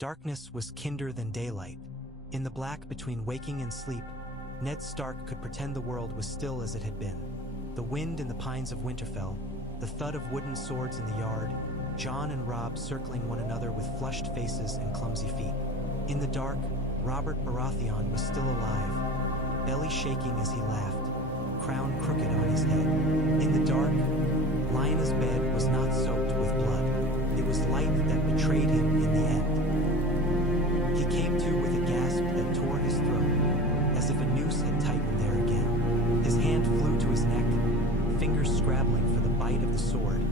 Darkness was kinder than daylight. In the black between waking and sleep, Ned Stark could pretend the world was still as it had been. The wind in the pines of Winterfell, the thud of wooden swords in the yard, Jon and Robb circling one another with flushed faces and clumsy feet. In the dark, Robert Baratheon was still alive, belly shaking as he laughed, crown crooked on his head. In the dark, Lyanna's bed was not soaked with blood. It was light that betrayed him in the end. He came to with a gasp that tore his throat, as if a noose had tightened there again. His hand flew to his neck, fingers scrabbling for the bite of the sword,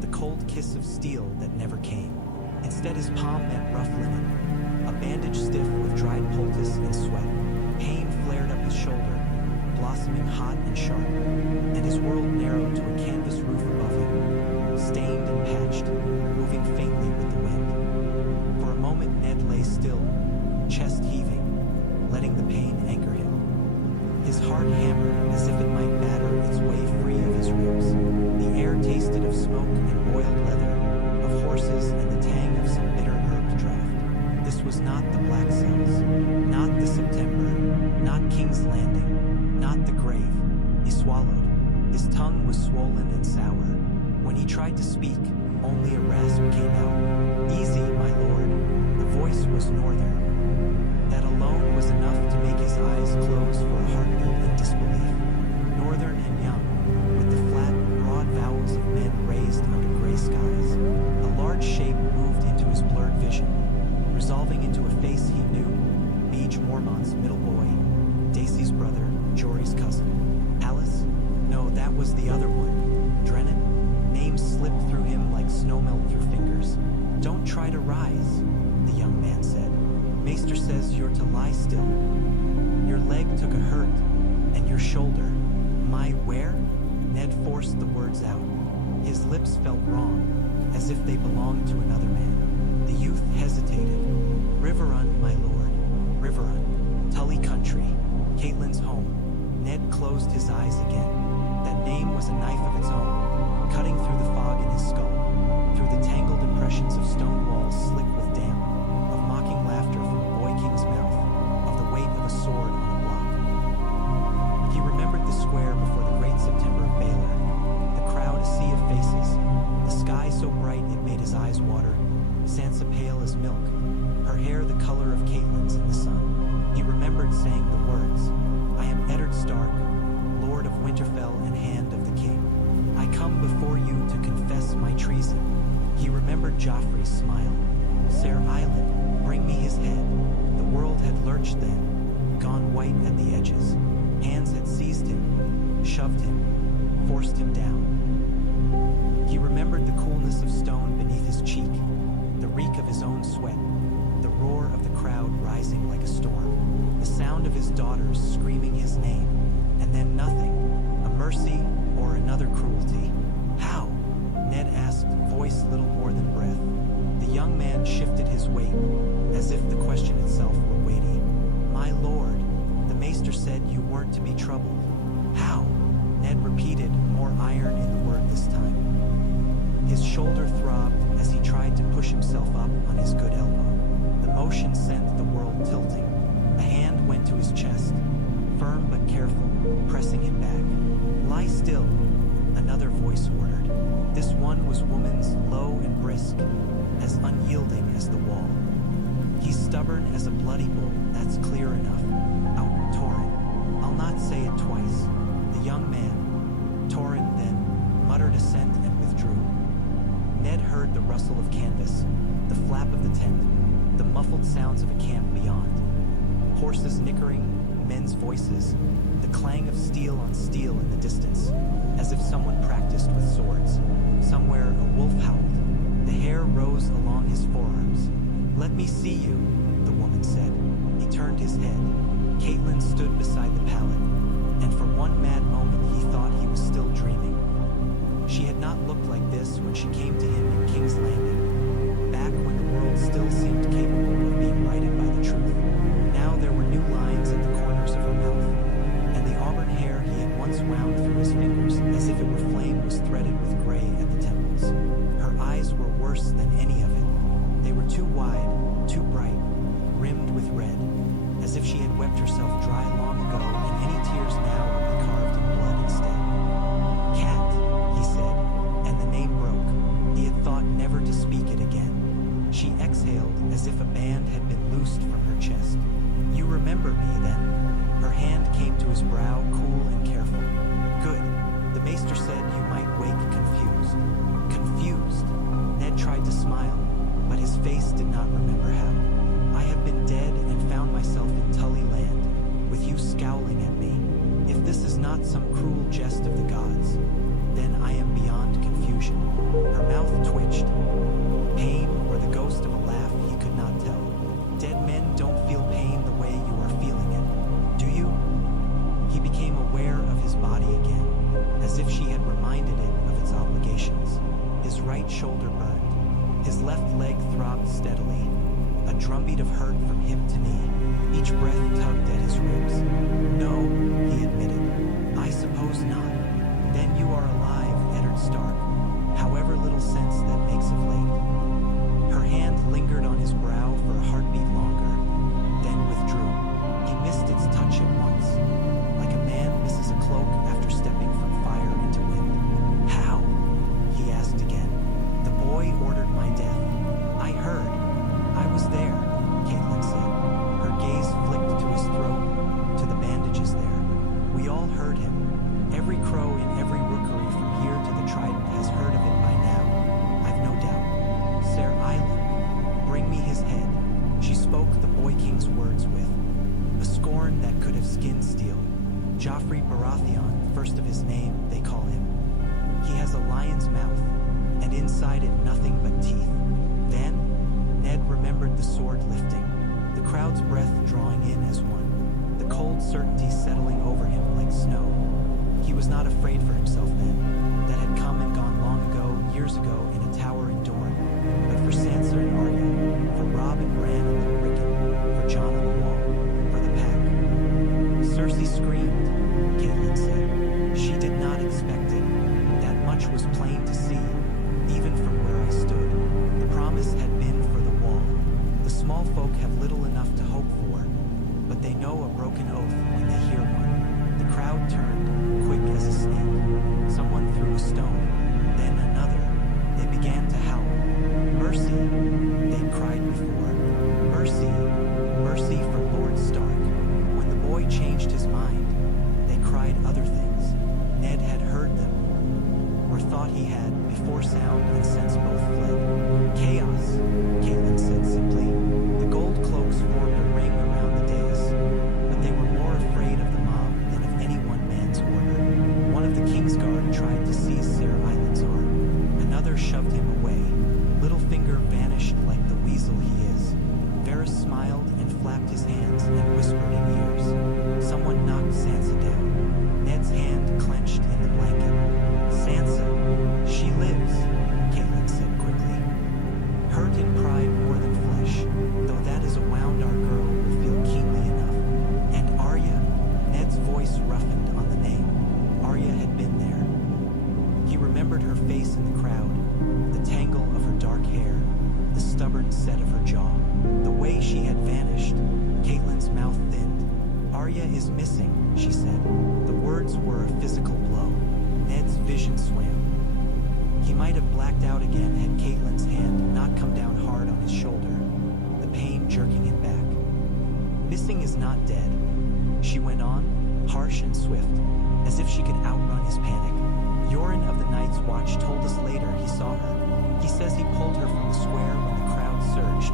the cold kiss of steel that never came. Instead, his palm met rough linen, a bandage stiff with dried poultice and sweat. Pain flared up his shoulder, blossoming hot and sharp, and his world narrowed to a canvas roof above him, stained and patched, moving faintly with the wind. For a moment Ned lay still, chest heaving, letting the pain anchor him. His heart hammered as if it might batter its way free of his ribs. The air tasted of smoke and boiled leather, of horses and the tang of some bitter herb draught. This was not the Black Cells, not the September, not King's Landing, not the grave. He swallowed. His tongue was swollen and sour. When he tried to speak, only a rasp came out. "Easy, my lord." The voice was northern. That alone was enough to make his eyes close for a heartbeat in disbelief. Northern and young, with the flat, broad vowels of men raised under gray skies. A large shape moved into his blurred vision, resolving into a face he knew. Beej Mormont's middle boy, Dacey's brother, Jory's cousin. Alice? No, that was the other one. Drennan? Names slipped through him like snow melt through fingers. "Don't try to rise," the young man said. "Maester says you're to lie still. Your leg took a hurt, and your shoulder." "My where?" Ned forced the words out. His lips felt wrong, as if they belonged to another man. The youth hesitated. "Riverrun, my lord. Riverrun. Tully Country. Catelyn's home." Ned closed his eyes again. That name was a knife of its own, cutting through the fog in his skull, through the tangled impressions of stone walls slick with damp, of mocking laughter from a boy king's mouth, of the weight of a sword on a block. He remembered the square before the great September of Baelor, the crowd a sea of faces, the sky so bright it made his eyes water, Sansa pale as milk, her hair the color of Catelyn's in the sun. He remembered saying the words, "I am Eddard Stark, Lord of Winterfell and Hand of the King. I come before you to confess my treason." He remembered Joffrey's smile. "Ser Island, bring me his head." The world had lurched then, gone white at the edges. Hands had seized him, shoved him, forced him down. He remembered the coolness of stone beneath his cheek, the reek of his own sweat, the roar of the crowd rising like a storm, the sound of his daughters screaming his name, and then nothing, a mercy or another cruelty. "How?" Ned asked, voice little more than breath. The young man shifted his weight, as if the question itself were weighty. "My lord, the maester said you weren't to be troubled." "How?" Ned repeated, more iron in the word this time. His shoulder throbbed as he tried to push himself up on his good elbow. The motion sent the world tilting. A hand went to his chest, firm but careful, pressing him back. "Lie still," another voice ordered. This one was woman's, low and brisk, as unyielding as the wall. "He's stubborn as a bloody bull, that's clear enough. Out, Torrhen. I'll not say it twice." The young man, Torrhen then, muttered assent and withdrew. Ned heard the rustle of canvas, the flap of the tent, the muffled sounds of a camp beyond. Horses nickering, men's voices, the clang of steel on steel in the distance, as if someone practiced with swords. Somewhere a wolf howled. The hair rose along his forearms. "Let me see you," the woman said. He turned his head. Catelyn stood beside the pallet, and for one mad moment he thought he was still dreaming. She had not looked like this when she came to him in King's Landing, back when the world still seemed capable of being righted by the truth. Now there were new lines at the corners of her mouth, and the auburn hair he had once wound through his fingers as if it were flame was threaded with gray at the temples. Her eyes were worse than any of it. They were too wide, too bright. wept herself dry long ago, and any tears now would be carved in blood instead. Cat, he said, and the name broke. He had thought never to speak it again. She exhaled as if a band had been loosed from her chest. You remember me, then? Her hand came to his brow, cool and careful. Good. The maester said you might wake confused. Confused? Ned tried to smile, but his face did not remember how. I have been dead and found myself in Tully Land, with you scowling at me. If this is not some cruel jest of the gods, then I am beyond confusion. Her mouth twitched. Pain or the ghost of a laugh, he could not tell. Dead men don't feel pain the way you are feeling it, do you? He became aware of his body again, as if she had reminded it of its obligations. His right shoulder burned. His left leg throbbed steadily, a drumbeat of hurt from hip to knee. Each breath tugged at his ribs. No, he admitted. I suppose not. Then you are alive, Eddard Stark, however little sense that makes of late. Her hand lingered on his brow for a heartbeat longer, then withdrew. He missed its touch at once, like a man misses a cloak after stepping from fire into wind. How? He asked again. The boy ordered my death. I heard. I was there, Caitlin said. Her gaze flicked to his throat, to the bandages there. We all heard him. Every crow in every rookery from here to the Trident has heard of it by now, I've no doubt. Ser Island, bring me his head. She spoke the Boy King's words with a scorn that could have skinned steel. Joffrey Baratheon, first of his name, they call him. He has a lion's mouth, and inside it nothing but teeth. Then, Ned remembered the sword lifting, the crowd's breath drawing in as one, the cold certainty settling over him like snow. He was not afraid for himself then. That had come and gone long ago, years ago, in a tower in Dorne. But for Sansa and Arya, for Robb and Bran and Little Rickon, for Jon on the Wall, for the Pack. Cersei screamed, Caitlin said. She did not expect it. That much was plain to see, even from where I stood. The promise had been for the Wall. The small folk have little enough to hope for, but they know a broken oath when they hear one. The crowd turned, quick as a snake. Someone threw a stone, then another. They began to howl. Mercy, they'd cried before. Mercy, mercy for Lord Stark. When the boy changed his mind, they cried other things. Ned had heard them, or thought he had, before sound and sense both fled. Chaos, Caitlin said simply. The gold cloaks formed a ring around the dais, but they were more afraid of the mob than of any one man's order. One of the Kingsguard tried to seize Ser Island's arm. Another shoved him away. Littlefinger vanished like the weasel he is. Varys smiled and flapped his hands and whispered in ears. Someone knocked Sansa down. Ned's hand clenched in the blanket. Sansa, she lives, Caitlin said quickly. Hurt in pride more than flesh, though that is a wound our girl will feel keenly enough. And Arya, Ned's voice roughened on the name. Arya had been there. He remembered her face in the crowd, the tangle of her dark hair, the stubborn set of her jaw, the way she had vanished. Caitlyn's mouth thinned. Arya is missing, she said. The words were a physical blow. Ned's vision swam. He might have blacked out again had Caitlyn's hand not come down hard on his shoulder, the pain jerking him back. Missing is not dead, she went on, harsh and swift, as if she could outrun his panic. Yoren of the Night's Watch told us later he saw her. He says he pulled her from the square when the crowd surged,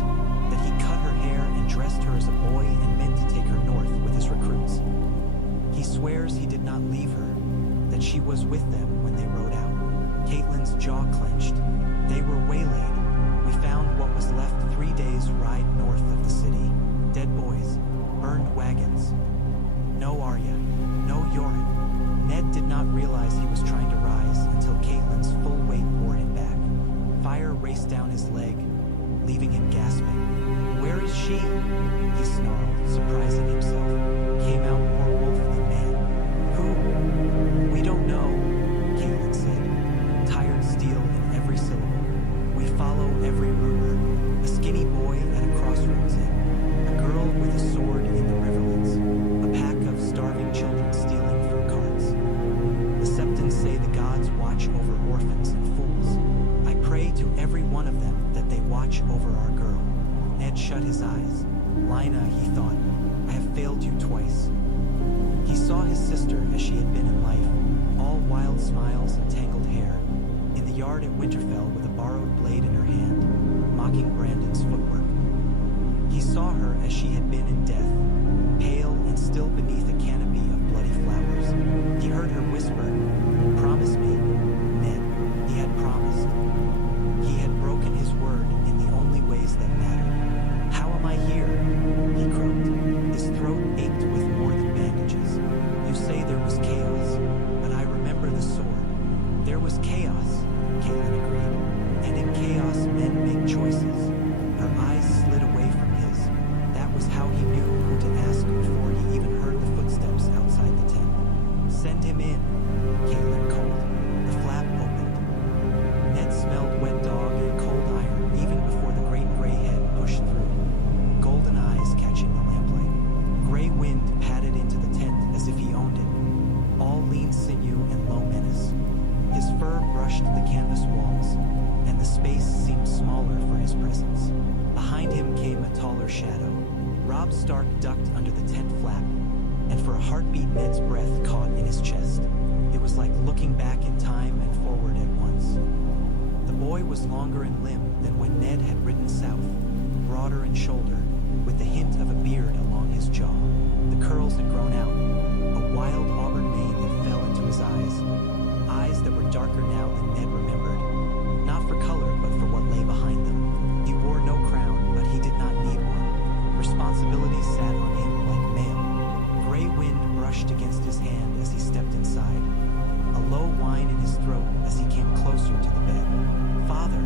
that he cut her hair and dressed her as a boy and meant to take her north with his recruits. He swears he did not leave her, that she was with them when they rode out. Caitlyn's jaw clenched. They were waylaid. We found what was left 3 days' ride north of the city. Dead boys, burned wagons. No Arya, no Yoren. Ned did not realize he was trying to rise until Caitlyn's full weight bore him back. Fire raced down his leg, leaving him gasping. Where is she? He snarled, surprising himself. Came out more wolf than man. Who? We don't know, Caitlin said, tired steel in every syllable. We follow every rumor. A skinny boy at a crossroads inn. A girl with a sword in the riverlands. Ned shut his eyes. Lina, he thought, I have failed you twice. He saw his sister as she had been in life, all wild smiles and tangled hair, in the yard at Winterfell with a borrowed blade in her hand, mocking Brandon's footwork. He saw her as she had been in death, pale and still beneath a canopy of bloody flowers. He heard her whisper, "Promise me." Ned, he had promised. He had broken his word in the only ways that mattered. "How am I here?" he croaked. His throat ached with more than bandages. "You say there was chaos, but I remember the sword." "There was chaos," Caitlin agreed. "And in chaos men make choices." Her eyes slid away from his. That was how he knew who to ask before he even heard the footsteps outside the tent. "Send him in," Caitlin called. The flap opened. Ned smelled wet dog and cold iron even before the great gray head pushed through, golden eyes catching the lamplight. Gray wind patted into the tent as if he owned it, all lean sinew and low menace. His fur brushed the canvas walls, and the space seemed smaller for his presence. Behind him came a taller shadow. Robb Stark ducked under the tent flap, and for a heartbeat Ned's breath caught in his chest. It was like looking back in time and forward at once. The boy was longer in limb than when Ned had ridden south, broader in shoulder, with the hint of a beard along his jaw. The curls had grown out, a wild auburn mane that fell into his eyes that were darker now than Ned remembered, not for color but for what lay behind them. He wore no crown, but he did not need one. Responsibility sat on him like mail. Gray wind brushed against his hand as he stepped inside, a low whine in his throat as he came closer to the bed. "Father,"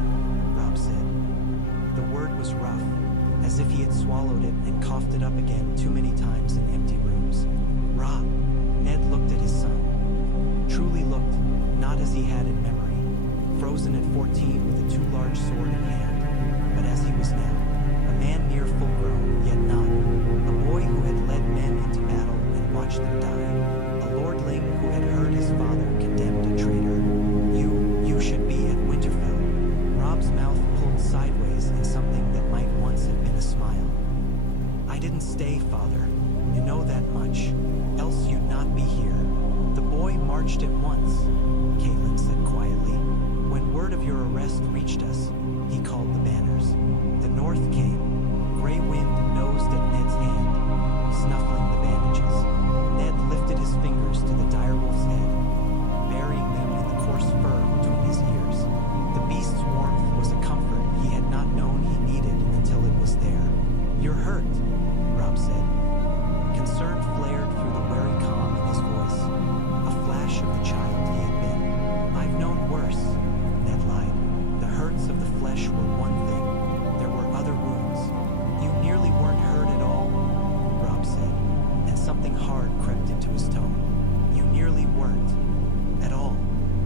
Robb said. The word was rough, as if he had swallowed it and coughed it up again too many times in empty rooms. "Robb." Ned looked at his son. Truly looked, not as he had in memory, frozen at 14 with a too large sword in hand, but as he was now, a man near full grown, yet not, a boy who had led men into battle and watched them die, a lordling who had heard his father condemned a traitor. You should be at Winterfell." Robb's mouth pulled sideways in something that might once have been a smile. "I didn't stay, Father. You know that much. Else you'd not be here." "The boy marched at once," Caitlin said quietly. "When word of your arrest reached us, he called the banners. The North came." Gray wind nosed at Ned's hand, snuffling the bandages. Ned lifted his fingers to the direwolf's head, burying them in the coarse fur between his ears. The beast's warmth was a comfort he had not known he needed until it was there. "You're hurt," Robb said. Concern flared through the wary calm in his voice, a flash of the child he had been. "I've known worse," Ned lied. "The hurts of the flesh were one thing. There were other wounds." "You nearly weren't hurt at all," Robb said, and something hard crept into his tone. "You nearly weren't. At all."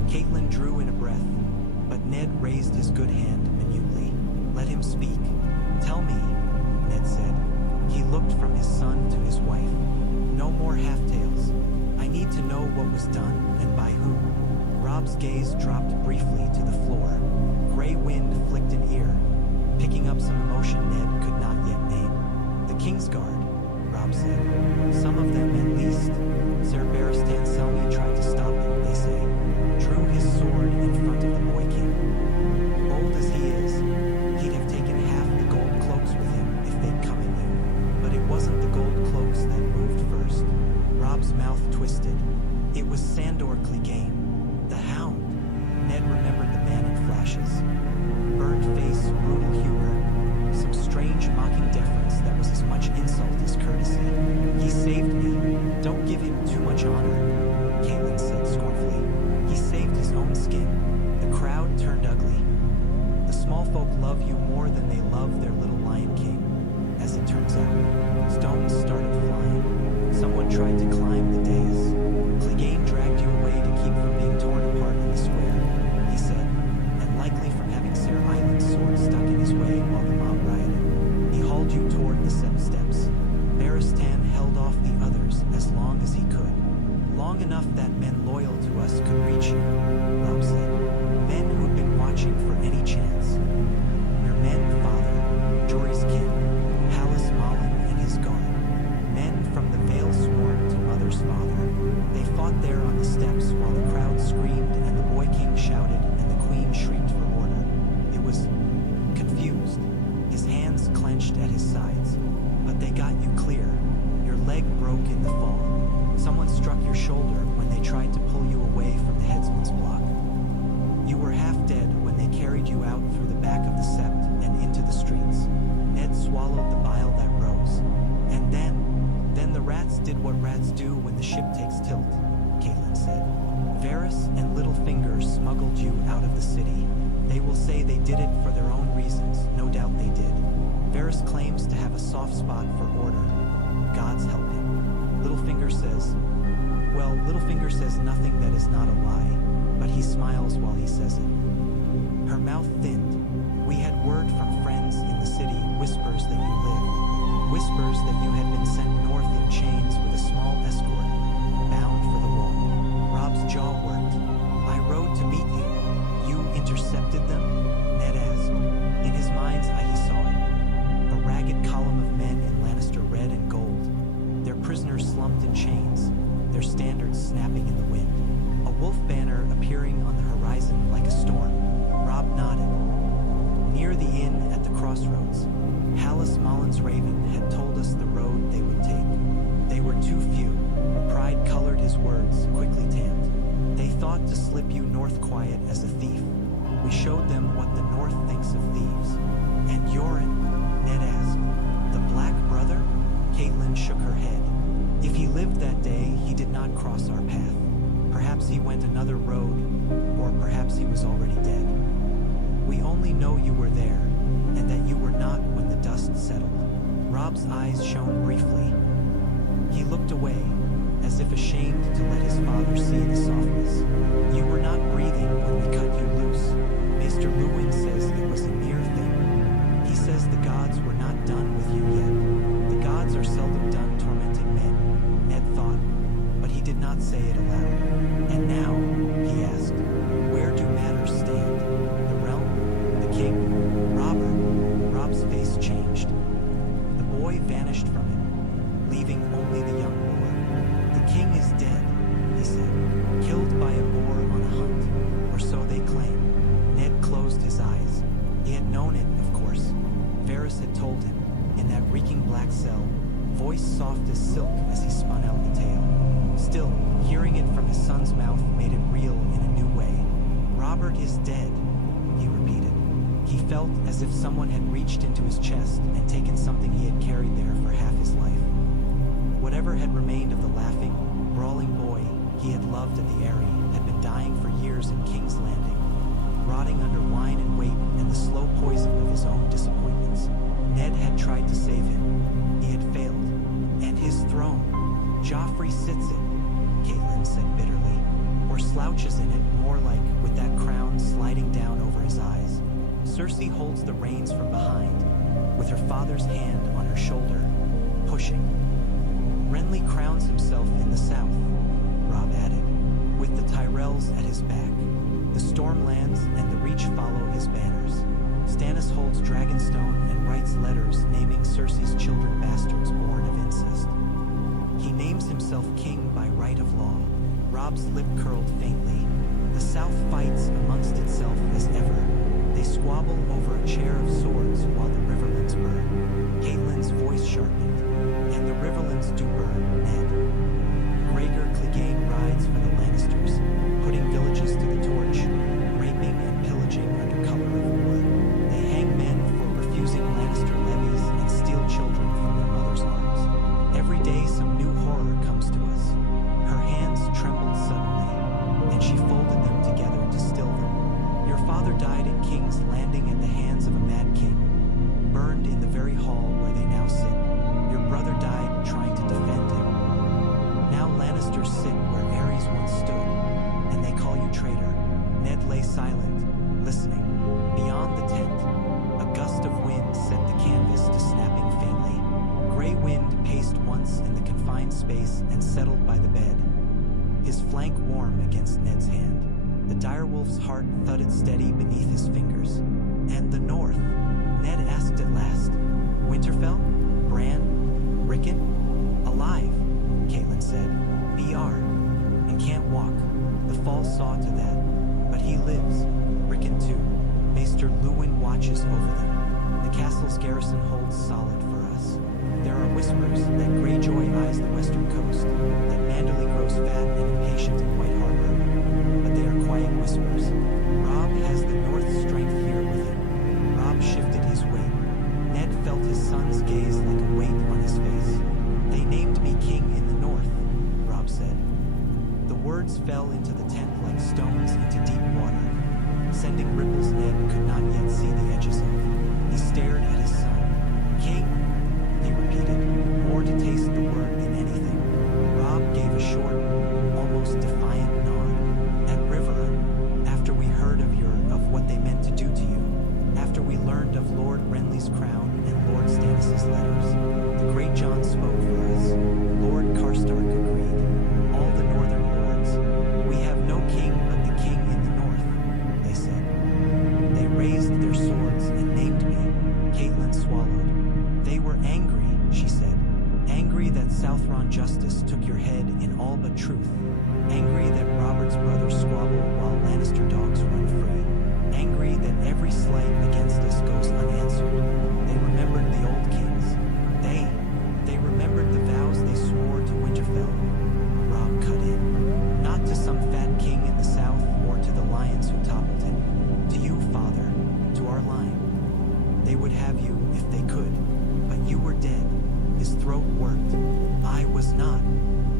Caitlin drew in a breath, but Ned raised his good hand minutely. "Let him speak. Tell me," Ned said. He looked from his son to his wife. "No more half-tales. I need to know what was done and by whom." Robb's gaze dropped briefly to the floor. Gray wind flicked an ear, picking up some emotion Ned could not yet name. "The Kingsguard," Robb said. "Some of them at least. Ser Barristan Selmy tried to stop him, they say. Drew his sword in front of the Boy King. Old as he is, he'd have taken half the gold cloaks with him if they'd come at you. But it wasn't the gold cloaks that moved first." Robb's mouth twisted. It was Sandor Clegane, the Hound. Ned remembered the man in flashes. Burnt face, brutal humor, some strange mocking deference that was as much insult as courtesy. "He saved me. Don't give him too much honor," Caitlin said scornfully. "He saved his own skin." The crowd turned ugly. The small folk love you more than they love their little Lion King. As it turns out, stones started flying. Someone tried to climb the dais. "Clegane dragged you away to keep from being torn apart in the square," he said, "and likely from having Ser Island's sword stuck in his way while the mob rioted. He hauled you toward the Sept Steps. Barristan held off the others as long as he could. Long enough that men loyal to us could reach you," Robb said. "Men who'd been watching for any chance. Your men, Father, Jory's kin. in the fall. Someone struck your shoulder when they tried to pull you away from the headsman's block. You were half dead when they carried you out through the back of the sept and into the streets. Ned swallowed the bile that rose. And then the rats did what rats do when the ship takes tilt, Caitlin said. Varys and Littlefinger smuggled you out of the city. They will say they did it for their own reasons, no doubt they did. Varys claims to have a soft spot for order. Gods help him. Littlefinger says nothing that is not a lie, but he smiles while he says it. Her mouth thinned. We had word from friends in the city, whispers that you lived. Whispers that you had been sent north in chains with a small escort, bound for the wall. Rob's jaw worked. I rode to meet you. You intercepted them? Ned asked. In his mind's eye he saw it. A ragged column of men in Lannister red and gold. Their prisoners slumped in chains, their standards snapping in the wind. A wolf banner appearing on the horizon like a storm. Rob nodded. Near the inn at the crossroads, Hallis Mullins Raven had told us the road they would take. They were too few. Pride colored his words, quickly tamped. They thought to slip you north quiet as a thief. We showed them what the North thinks of thieves. And Yoren, Ned asked, the Black Brother? Caitlin shook her head. If he lived that day, he did not cross our path. Perhaps he went another road, or perhaps he was already dead. We only know you were there, and that you were not when the dust settled. Rob's eyes shone briefly. He looked away, as if ashamed to let his father see the softness. You were not breathing when we cut you loose. Maester Luwin says it was a near thing. He says the gods were not done with you yet. The gods are seldom done tormenting men, Ned thought, but he did not say it aloud. And now, he asked, where do matters stand? The realm? The king? Rob's face changed. The boy vanished from it, leaving only the young boar. The king is dead, he said, killed by a boar on a hunt, or so they claim. Ned closed his eyes. He had known it, of course. Varys had told him, in that reeking black cell, voice soft as silk as he spun out the tale. Still, hearing it from his son's mouth made it real in a new way. Robert is dead, he repeated. He felt as if someone had reached into his chest and taken something he had carried there for half his life. Whatever had remained of the laughing, brawling boy he had loved at the Eyrie had been dying for years in King's Landing, rotting under wine and weight and the slow poison of his own disappointments. Ned had tried to save him. He had failed. And his throne. Joffrey sits it, Caitlin said bitterly, or slouches in it more like with that crown sliding down over his eyes. Cersei holds the reins from behind, with her father's hand on her shoulder, pushing. Renly crowns himself in the south, Rob added, with the Tyrells at his back. The Stormlands and the Reach follow his banners. Stannis holds Dragonstone and writes letters naming Cersei's children bastards born of incest. He names himself king by right of law. Rob's lip curled faintly. The South fights amongst itself as ever. They squabble over a chair of swords while the Riverlands burn. Caitlyn's voice sharpened. And the Riverlands do burn, Ned. Gregor Clegane rides for the Lannisters, putting villages to the torch, raping and pillaging under color of war. They hang men for refusing Lannister levies and steal children from their mother's arms. Every day some new horror comes to us. Her hands trembled suddenly, and she folded them together to still them. Your father died at King's Landing at the hands of a mad king, burned in the very hall where they now sit. Your brother died trying to defend him. Now Lannisters sit where Aerys once stood, and they call you traitor. Ned lay silent, listening. Beyond the tent, a gust of wind set the canvas to snapping faintly. Gray wind paced once in the confined space and settled by the bed, his flank warm against Ned's hand. The direwolf's heart thudded steady beneath his fingers. And the north? Ned asked at last. Winterfell? Bran? Rickon? Alive, Caitlin said. BR. And can't walk. The fall saw to that. But he lives. Rickon too. Maester Luwin watches over them. The castle's garrison holds solid for us. There are whispers that Greyjoy eyes the western coast, words fell into the tent like stones into deep water, sending ripples Ned could not yet see the edges of. He stared at his son. King, he repeated, more to taste the word than anything. Robb gave a short, almost defiant nod. At Riverrun, after we heard of what they meant to do to you, after we learned of Lord Renly's crown and Lord Stannis' letters, the great Jon spoke for us. Lord Karstark agreed. All the northern lords. We have no king but the king in the north, they said. They raised their swords and named me. Catelyn swallowed. They were angry, she said. Angry that Southron justice took your head in all but truth. Angry that Robert's brothers squabble while Lannister dogs run free. Angry that every slight against us goes unanswered. They remembered the old kings. They remembered the vows they swore to Winterfell. Robb cut in. Not to some fat king in the south or to the lions who toppled him. To you, father, to our line. They would have you if they could, but you were dead. His throat worked. I was not.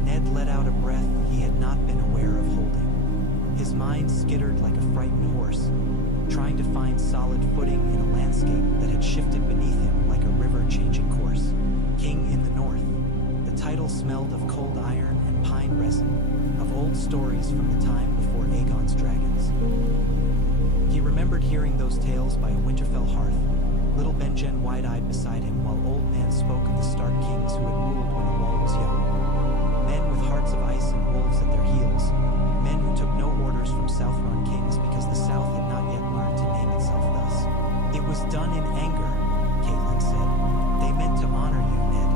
Ned let out a breath he had not been aware of holding. His mind skittered like a frightened horse, trying to find solid footing in a landscape that had shifted beneath him like a river changing course. King in the North. The title smelled of cold iron and pine resin, of old stories from the time before Aegon's dragons. He remembered hearing those tales by a Winterfell hearth, little Benjen wide-eyed beside him while old man spoke of the Stark kings who had ruled when the wall was young. Men with hearts of ice and wolves at their heels, men who took no orders from Southron kings because the South had not yet learned to name itself thus. It was done in anger, Catelyn said. They meant to honor you, Ned,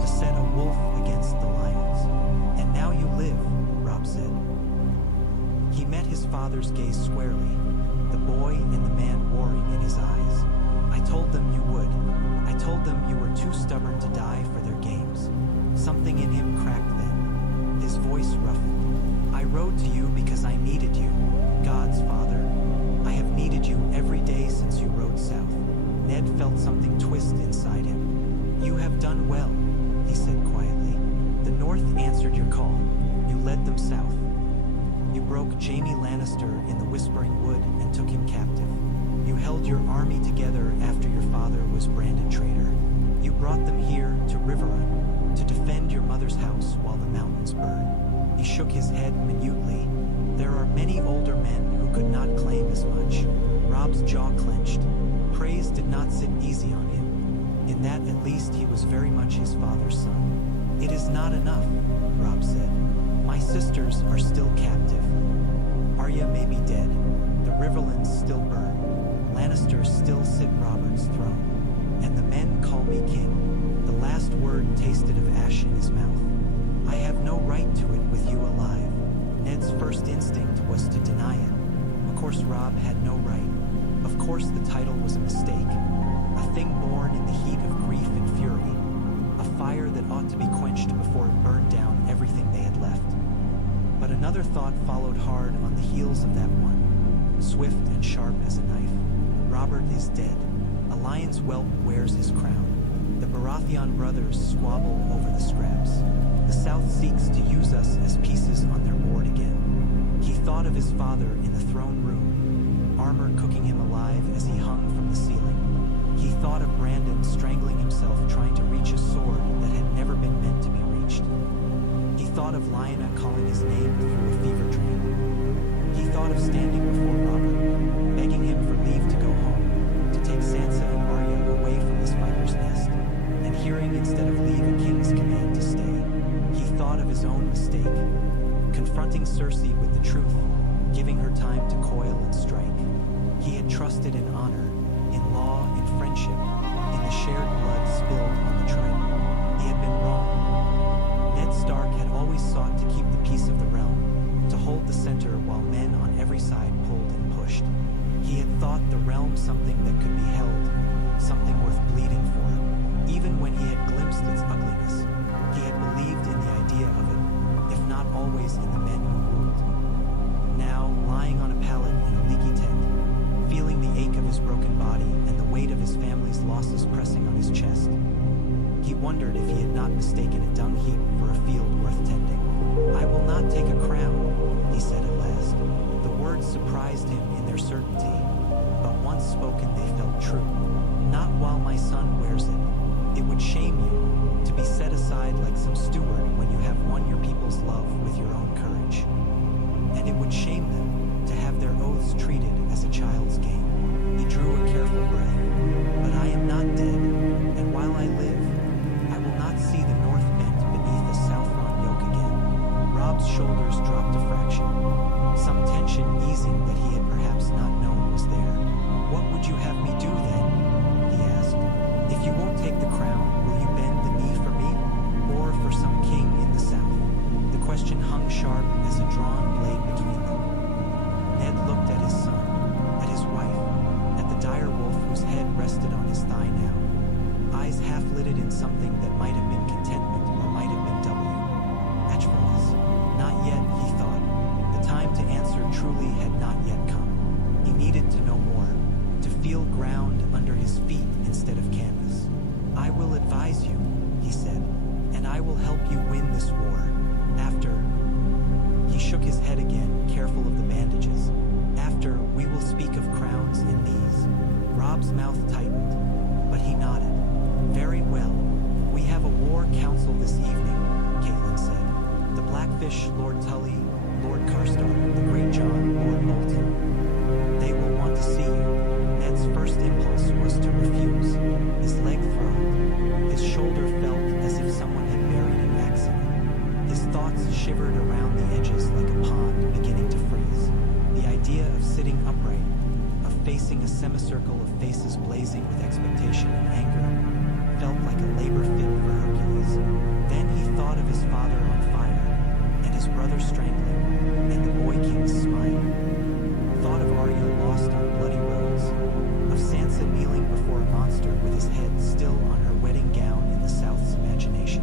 to set a wolf against the lions. And now you live, Robb said. He met his father's gaze squarely, the boy and the man warring in his eyes. I told them you would. I told them you were too stubborn to die for their games. Something in him cracked then, his voice roughened. I rode to you because I needed you, God's father. I have needed you every day since you rode south. Ned felt something twist inside him. You have done well, he said quietly. The North answered your call. You led them south. You broke Jaime Lannister in the Whispering Wood and took him captive. You held your army together after your father was branded traitor. You brought them here to Riverrun to defend your mother's house while the mountains burn. He shook his head minutely. There are many older men who could not claim as much. Robb's jaw clenched. Praise did not sit easy on him. In that, at least, he was very much his father's son. It is not enough, Robb said. My sisters are still captive. Arya may be dead. The Riverlands still burn. Lannisters still sit Robert's throne. And the men call me king. The last word tasted of ash in his mouth. I have no right to it with you alive. Ned's first instinct was to deny it. Of course Robb had no right. Of course the title was a mistake. A thing born in the heat of grief and fury. A fire that ought to be quenched before it burned down everything they had left. But another thought followed hard on the heels of that one, swift and sharp as a knife. Robert is dead. A lion's whelp wears his crown. The Baratheon brothers squabble over the scraps. The South seeks to use us as pieces on their board again. He thought of his father in the throne room, armor cooking him alive as he hung from the ceiling. He thought of Brandon strangling himself trying to reach a sword that had never been meant to be reached. He thought of Lyanna calling his name through a fever dream. He thought of standing before Robert, begging him for leave to go home, to take Sansa and Arya away from this viper's nest, and hearing instead of leave a king's command to stay. He thought of his own mistake, confronting Cersei with the truth, giving her time to coil and strike. He had trusted in honor, in law, in friendship, in the shared blood spilled on the trident. He had been wrong. Ned Stark had always sought to keep the peace of the realm, to hold the center while men on every side pulled and pushed. He had thought the realm something that could be held, something worth bleeding for. Even when he had glimpsed its ugliness, he had believed in the idea of it, if not always in the men who ruled. Now, lying on a pallet in a leaky tent, feeling the ache of his broken body and the weight of his family's losses pressing on his chest, He wondered if he had not mistaken a dung heap for a field worth tending. "I will not take a crown," he said at last. The words surprised him in their certainty, but once spoken they felt true. "Not while my son wears it. It would shame you to be set aside like some steward when you have won your people's love with your own courage. And it would shame them to have their oaths treated as a child's game." He drew a careful breath. "But I am not dead, and while I live, I will not see the north bent beneath a southron yoke again." Rob's shoulders dropped a fraction, some tension easing that he had perhaps not known was there. "What would you have me do then?" he asked. "If you won't take the crown, will you bend the knee for me, or for some king in the south?" The question hung sharp as a drawn blade between them. Ned looked at his son, at his wife, at the dire wolf whose head rested on his thigh now, eyes half-lidded in something that might have been contentment or might have been watchfulness. Not yet, he thought. The time to answer truly had not yet come. He needed to know more, to feel ground under his feet instead of canvas. "I will advise you," he said, "and I will help you win this war. After..." He shook his head again, careful of the bandages. "After, we will speak of crowns and knees." Rob's mouth tightened, but he nodded. "Very well. We have a war council this evening," Caitlin said. "The Blackfish, Lord Tully, Lord Karstark, the Great John, Lord Bolton. They will want to see you." Ned's first impulse was to refuse. His leg throbbed. His shoulder felt as if someone had buried an axe in it. His thoughts shivered around the edges like a pond beginning to freeze. The idea of sitting upright, of facing a semicircle of faces blazing with expectation and anger, felt like a labor fit for Hercules. Then he thought of his father on fire, and his brother strangling, and the boy king's smile. Thought of Arya lost on bloody roads, of Sansa kneeling before a monster with his head still on her wedding gown in the South's imagination.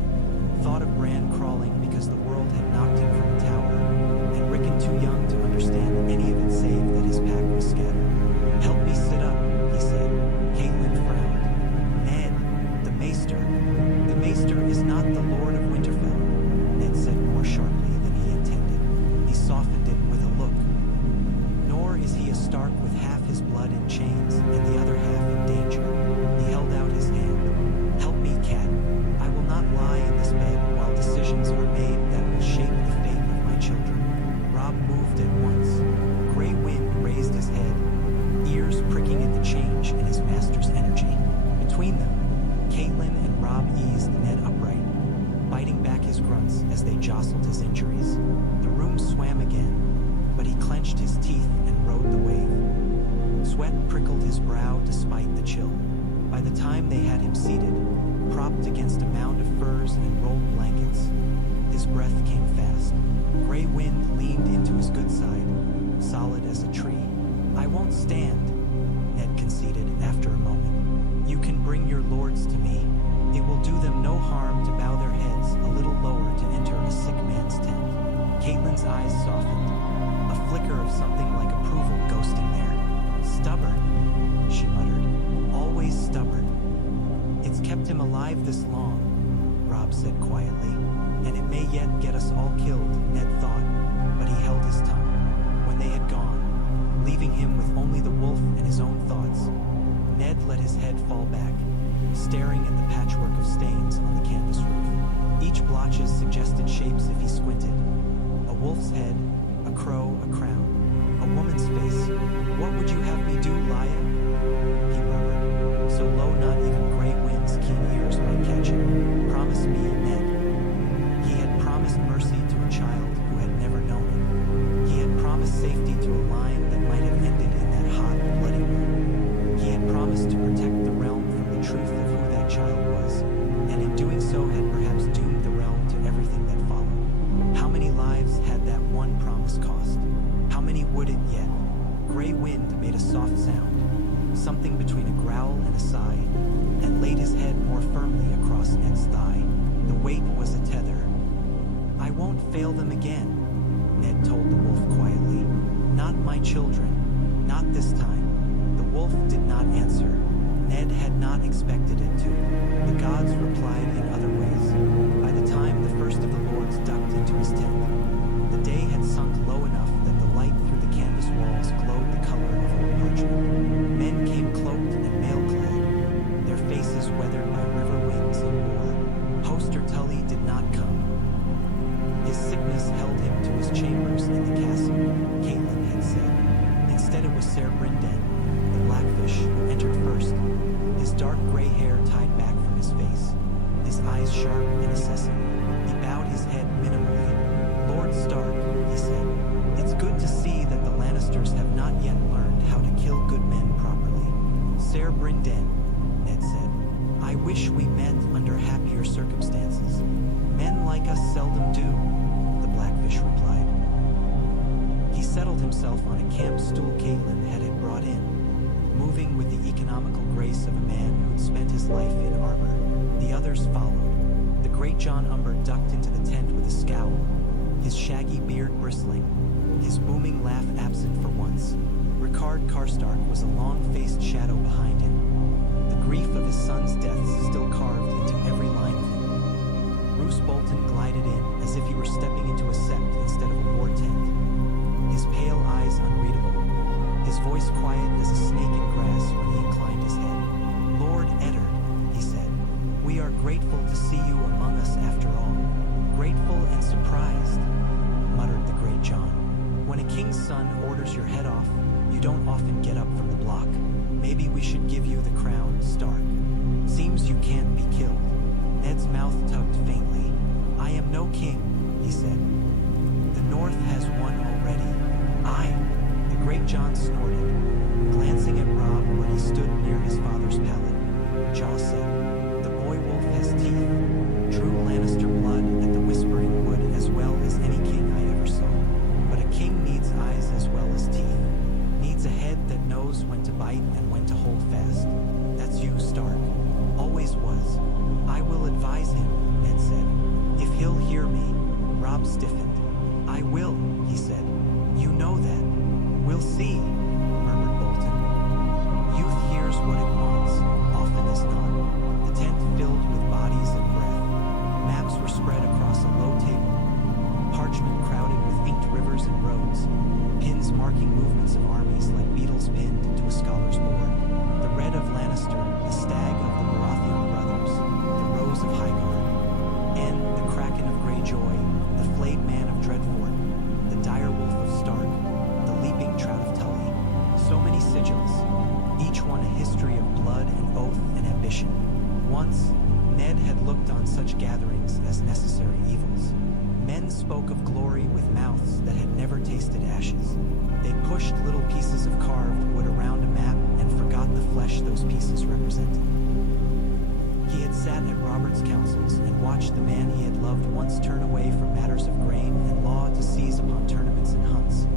Thought of Bran crawling because the world had knocked him from a tower, and Rickon too young to understand any of it save that his pack was scattered. "Help me sit up," he said. Caitlin frowned. "Ned, the Maester. The Maester is not the Lord of Winterfell," Ned said more sharply than he intended. He softened it with a look. "Nor is he a Stark with half his blood in chains and the other half in danger." He held out his hand. "Help me, Cat. I will not lie in this bed while decisions are made that will shape the fate of my children." Robb moved at once. Grey Wind raised his head, ears pricking at the change in his master's energy. Between them, Caitlin and Robb eased Ned upright, biting back his grunts as they jostled his injuries. The room swam again, but he clenched his teeth and rode the wave. Sweat prickled his brow despite the chill. By the time they had him seated, propped against a mound of furs and rolled blankets, his breath came fast. Grey Wind leaned into his good side, solid as a tree. "I won't stand," Ned conceded after a moment. "You can bring your lords to me. It will do them no harm to bow their heads a little lower to enter a sick man's tent." Caitlin's eyes softened, a flicker of something like approval ghosting there. "Stubborn," she muttered. "Always stubborn." "It's kept him alive this long," Robb said quietly. "And it may yet get us all killed," Ned thought, but he held his tongue. When they had gone, leaving him with only the wolf and his own thoughts, Ned let his head fall back, staring at the patchwork of stains on the canvas roof. Each blotches suggested shapes if he squinted. A wolf's head, a crow, a crown, a woman's face. "What would you have me do, Lya?" he murmured, so low not even Grey Wind's keen ears might catch it. "Promise me, Ned." He had promised mercy to a child who had never known it. He had promised safety to a line that might have ended in that hot, bloody room. He had promised to protect the realm from the truth of who that child was, and in doing so had perhaps doomed the realm to everything that followed. How many lives had that one promise cost? How many would it yet? Grey Wind made a soft sound, something between a growl and a sigh, and laid his head more firmly across Ned's thigh. The weight was a tether. "I won't fail them again," Ned told the wolf quietly. "Not my children. Not this time." The wolf did not answer, Ned had not expected it to. The gods replied in other ways. By the time the first of the lords ducked into his tent, the day had sunk low enough that the light through the canvas walls glowed the color of old parchment. Men came cloaked and mail-clad, their faces weathered by river winds and war. Hoster Tully did not come. His sickness held him to his chambers in the castle, Caitlin had said. Instead it was Ser Brynden, the Blackfish, who entered first, his dark gray hair tied back from his face, his eyes sharp and assessing. He bowed his head minimally. Lord Stark, he said, it's good to see that the Lannisters have not yet learned how to kill good men properly. Ser Brynden, Ned said, I wish we met under happier circumstances. Men like us seldom do, the Blackfish replied. He settled himself on a camp stool Caitlin had brought in, moving with the economical grace of a man who'd spent his life in armor. The others followed. The great John Umber ducked into the tent with a scowl, his shaggy beard bristling, his booming laugh absent for once. Ricard Karstark was a long-faced shadow behind him, the grief of his son's death still carved into every line of him. Roose Bolton glided in as if he were stepping into a sept instead of a war tent, his pale eyes unreadable, his voice quiet as a snake in grass when he inclined his head. Lord Eddard, he said, we are grateful to see you among us after all. Grateful and surprised, muttered the great John. When a king's son orders your head off, you don't often get up from the block. Maybe we should give you the crown, Stark. Seems you can't be killed. Ned's mouth tugged faintly. I am no king, he said. The North has won already. I. The great John snorted, glancing at Robb where he stood near his father's pallet. Jaw said, the boy wolf has teeth. Drew Lannister blood at the Whispering Wood as well as any king I ever saw. But a king needs eyes as well as teeth. Needs a head that knows when to bite and when to hold fast. That's you, Stark. Always was. I will advise him, Ned said. If he'll hear me. Robb stiffened. I will, he said. You know that. We'll see, murmured Bolton. Youth hears what it wants, often as not. The tent filled with bodies and breath. Maps were spread across a low table. Parchment crowded with inked rivers and roads. Pins marking movements of armies like beetles pinned into a scholar's board. The red of Lannister, the stag of the Baratheon brothers, the rose of Highgarden, and the kraken of Greyjoy, the flayed man of Dreadfort, the dire wolf of Stark, the leaping trout of Tully. So many sigils, each one a history of blood and oath and ambition. Once, Ned had looked on such gatherings as necessary evils. Men spoke of glory with mouths that had never tasted ashes. They pushed little pieces of carved wood around a map and forgot the flesh those pieces represented. He had sat at Robert's councils and watched the man he had loved once turn away from matters of grain and law to seize upon tournaments and hunts,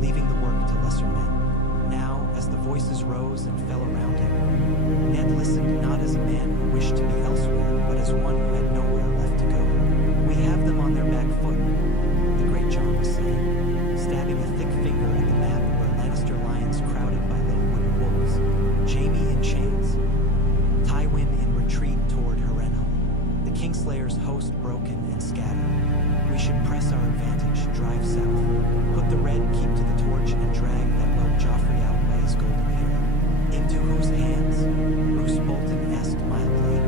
leaving the work to lesser men. Now, as the voices rose and fell around him, Ned listened not as a man who wished to be elsewhere, but as one who had nowhere left to go. We have them on their back foot, the great John was saying, stabbing a thick finger at the map where Lannister lions crowded by little wooden wolves, Jaime in chains, Tywin in retreat toward Harrenhal, the Kingslayer's host broken and scattered. We should press our advantage, drive south, put the red keep to the torch and drag that whelp Joffrey out by his golden hair. Into whose hands? Roose Bolton asked mildly.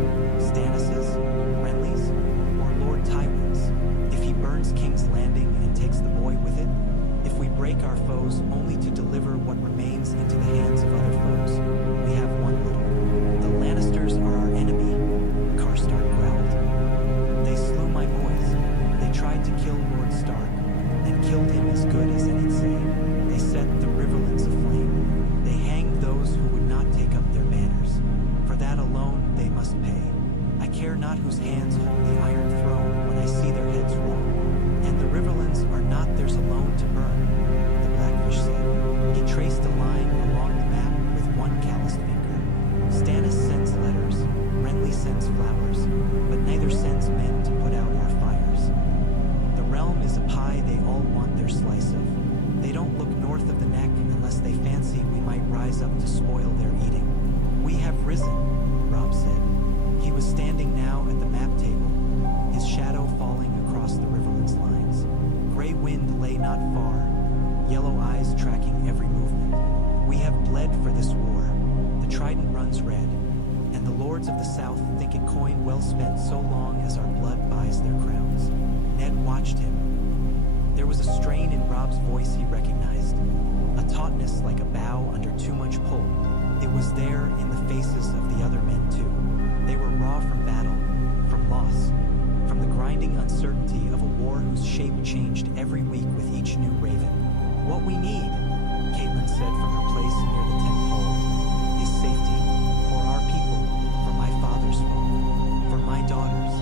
Stannis's? Renly's? Or Lord Tywin's? If he burns King's Landing and takes the boy with it? If we break our foes only to deliver what remains into the hands of other foes, we have one little. The Lannisters are our enemy, Karstark growled. They slew my boys. They tried to kill Lord Stark, and killed him as good as any'd say. They set the Riverlands aflame. They hanged those who would not take up their banners. For that alone they must pay. I care not whose hands hold the Iron Throne when I see their heads roll. And the Riverlands are not theirs alone to burn, the Blackfish said. He traced a line along the map with one calloused finger. Stannis sends letters, Renly sends flowers, but neither sends men to put out our fires. The realm is a pie they all want their slice of. They don't look north of the neck unless they fancy we might rise up to spoil their eating. We have risen, not far, yellow eyes tracking every movement. We have bled for this war. The trident runs red, and the lords of the South think it coin well spent so long as our blood buys their crowns. Ned watched him. There was a strain in Rob's voice he recognized, a tautness like a bow under too much pull. It was there in the faces of the other men too. They were raw from battle, from loss, from the grinding uncertainty of a war whose shape changed every week with each new raven. What we need, Caitlin said from her place near the tent pole, is safety for our people, for my father's folk, for my daughters.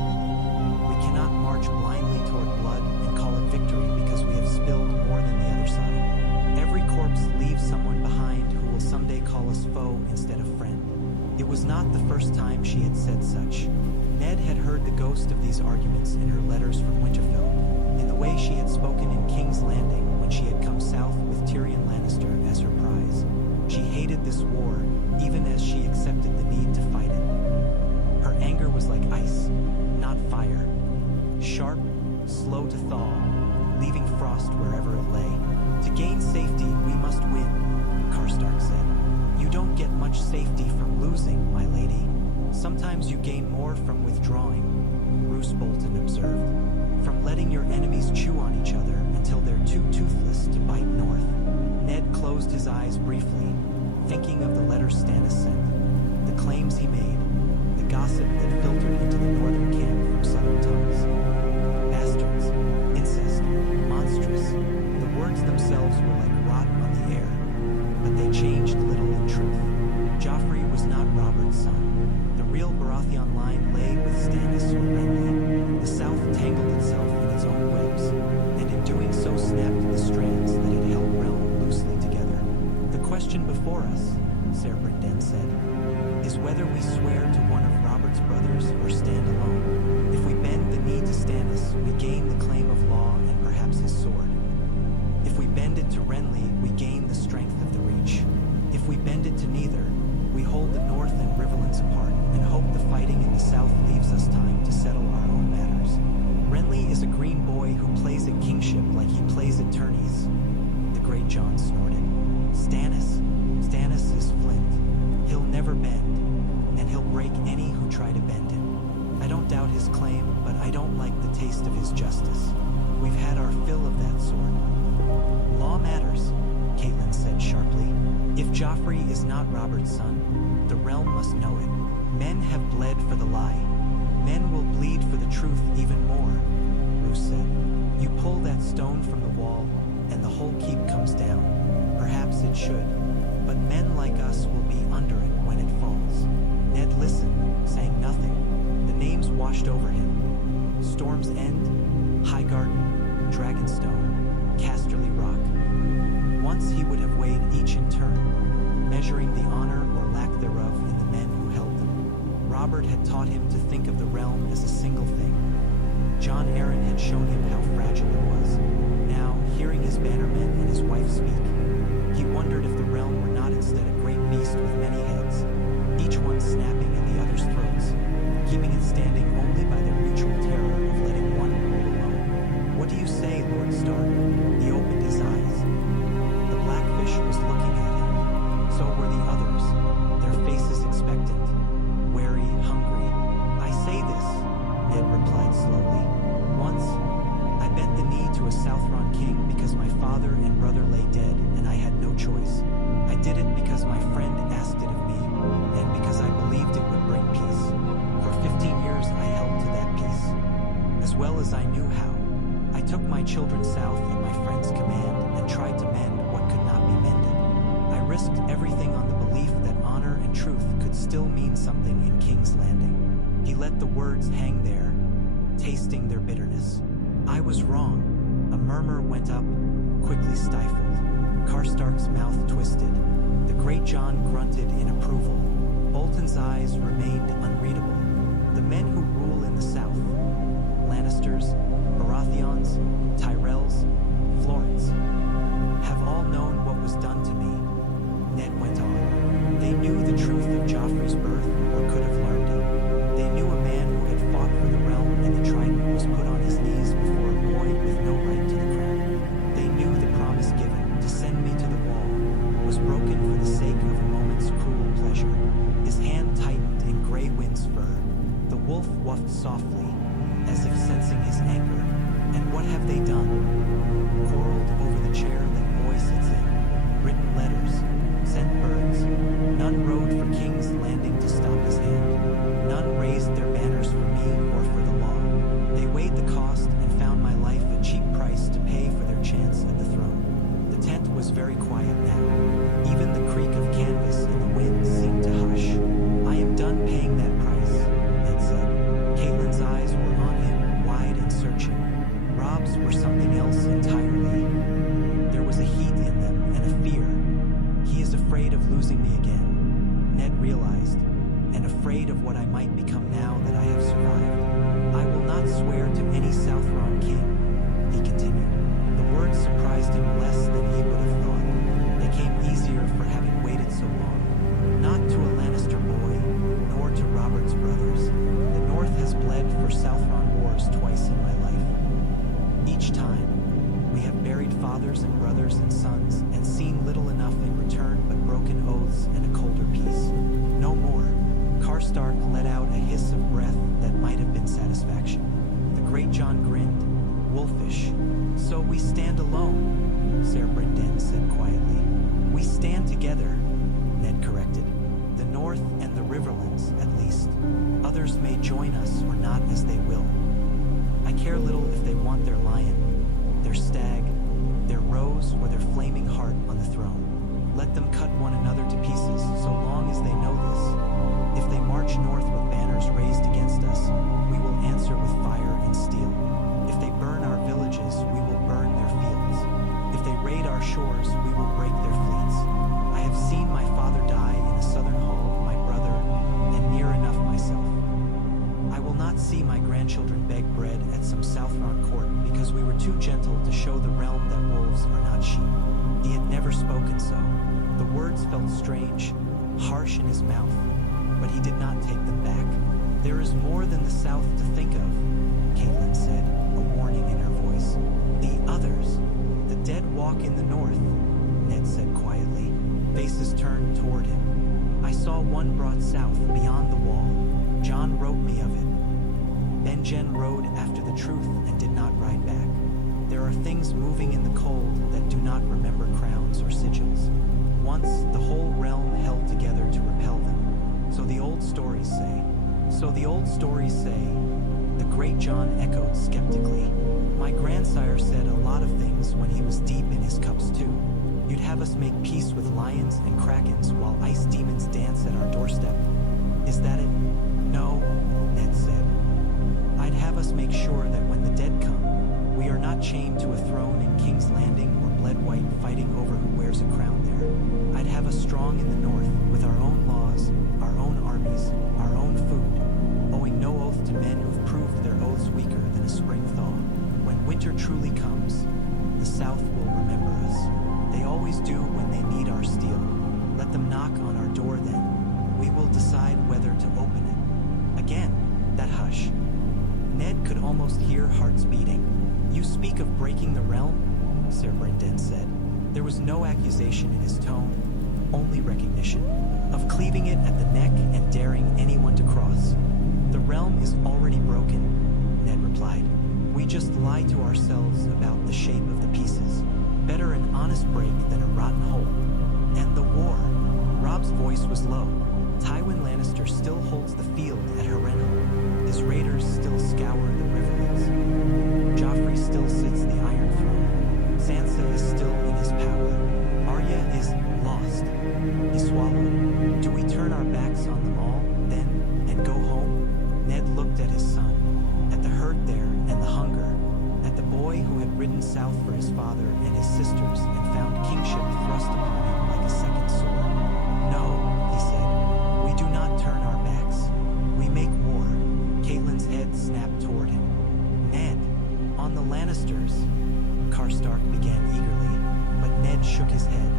We cannot march blindly toward blood and call it victory because we have spilled more than the other side. Every corpse leaves someone behind who will someday call us foe instead of friend. It was not the first time she had said such. Ned had heard the ghost of these arguments in her letters from Winterfell, in the way she had spoken in King's Landing when she had come south with Tyrion Lannister as her prize. She hated this war, even as she accepted the need to fight it. Her anger was like ice, not fire. Sharp, slow to thaw, leaving frost wherever it lay. To gain safety, we must win, Karstark said. You don't get much safety from losing, my lady. Sometimes you gain more from withdrawing, Roose Bolton observed. From letting your enemies chew on each other until they're too toothless to bite north. Ned closed his eyes briefly, thinking of the letters Stannis sent, the claims he made, the gossip that filtered into the northern camp from southern tongues. Bastards, incest, monstrous. The words themselves were like rot on the air, but they changed little in truth. Joffrey was not Robert's son. The real Baratheon line lay with Stannis or Renly. The South tangled itself in its own webs, and in doing so snapped the strands that had held realm loosely together. The question before us, Ser Brynden said, is whether we swear to one of Robert's brothers or stand alone. If we bend the knee to Stannis, we gain the claim of law and perhaps his sword. If we bend it to Renly, we gain the strength of the Reach. If we bend it to neither, we hold the North and Riverlands apart and hope the fighting in the South leaves us time to settle our own matters. Renly is a green boy who plays at kingship like he plays at tourneys, the great Jon snorted. Stannis is flint. He'll never bend, and he'll break any who try to bend him. I don't doubt his claim, but I don't like the taste of his justice. We've had our fill of that sort. Law matters, Caitlin said sharply. If Joffrey is not Robert's son, the realm must know it. Men have bled for the lie. Men will bleed for the truth even more, Roose said. You pull that stone from the wall, and the whole keep comes down. Perhaps it should, but men like us will be under it when it falls. Ned listened, saying nothing. The names washed over him. Storm's End, Highgarden, Dragonstone, Casterly Rock. Once he would have weighed each in turn, measuring the honor or lack thereof in the men who held them. Robert had taught him to think of the realm as a single thing. Jon Arryn had shown him how fragile it was. Now, hearing his bannermen and his wife speak, he wondered if the realm were not instead a great beast with many heads, each one snapping in the other's throats, keeping it standing only by their mutual terror of letting one rule alone. What do you say, Lord Stark? He opened his eyes. The Blackfish was looking at him. So were the others, their faces expectant, wary, hungry. I say this, Ned replied slowly. Once, I bent the knee to a Southron king because my father and brother lay dead and I had no choice. I did it because my friend asked it of me, and because I believed it would bring peace. For 15 years I held to that peace, as well as I knew how. I took my children south at my friend's command and tried to mend what could not be mended. I risked everything on the belief that honor and truth could still mean something in King's Landing. He let the words hang there, tasting their bitterness. I was wrong. A murmur went up, quickly stifled. Karstark's mouth twisted. The great Jon grunted in approval. Bolton's eyes remained unreadable. The men who rule in the South, Lannisters, Baratheons, Tyrells, Florents, have all known what was done to me, Ned went on. They knew the truth of Joffrey's birth, or could have learned it. They knew a man who had fought for the realm and the trident was put on his knees before a boy with no right to the crown. They knew fathers and brothers and sons, and seen little enough in return but broken oaths and a colder peace. No more. Karstark let out a hiss of breath that might have been satisfaction. The great Jon grinned, wolfish. So we stand alone, Ser Brynden said quietly. We stand together, Ned corrected. The North and the Riverlands, at least. Others may join us or not as they will. I care little if they want their lion, their stag, their rose, or their flaming heart on the throne. Let them cut one another to pieces, so long as they know this. If they march north with banners raised against us, we will answer with fire and steel. If they burn our villages, we will burn their fields. If they raid our shores, we will break their fleets. I have seen my father die in a southern hall, my brother, and near enough myself. I will not see my grandchildren beg bread at some Southron court because we were too gentle to show the realm that wolves are not sheep. He had never spoken so. The words felt strange, harsh in his mouth, but he did not take them back. There is more than the South to think of, Catelyn said, a warning in her voice. The others. The dead walk in the north, Ned said quietly. Faces turned toward him. I saw one brought south, beyond the wall. Jon wrote me of it. Benjen rode after the truth and did not ride back. There are things moving in the cold that do not remember crowns or sigils. Once, the whole realm held together to repel them. So the old stories say. So the old stories say. The great Jon echoed skeptically. My grandsire said a lot of things when he was deep in his cups too. You'd have us make peace with lions and krakens while ice demons dance at our doorstep. Is that it? No, Ned said. I'd have us make sure that when the dead come, we are not chained to a throne in King's Landing or bled white fighting over who wears a crown there. I'd have us strong in the north with our own laws, our own armies, our own food, owing no oath to men who've proved their oaths weaker than a spring thaw. When winter truly comes, the South will remember us. They always do when they need our steel. Let them knock on our door then. We will decide whether to open it. Again, that hush. Ned could almost hear hearts beating. You speak of breaking the realm? Ser Brynden said. There was no accusation in his tone, only recognition. Of cleaving it at the neck and daring anyone to cross. The realm is already broken, Ned replied. We just lie to ourselves about the shape of the pieces. Better an honest break than a rotten hole. And the war. Robb's voice was low. Tywin Lannister still holds the field at Harrenhal. His raiders still scour the riverlands. Joffrey still sits the Iron Throne. Sansa is still in his power. Arya is lost. He swallowed. Do we turn our backs on them all, then, and go home? Ned looked at his son, at the herd there and the hunger, at the boy who had ridden south for his father and his sisters and found kingship thrust upon him like a second sword. No, he said, we do not turn our backs. We make war. Catelyn's head snapped toward him. Ned, on the Lannisters. Karstark began eagerly, but Ned shook his head.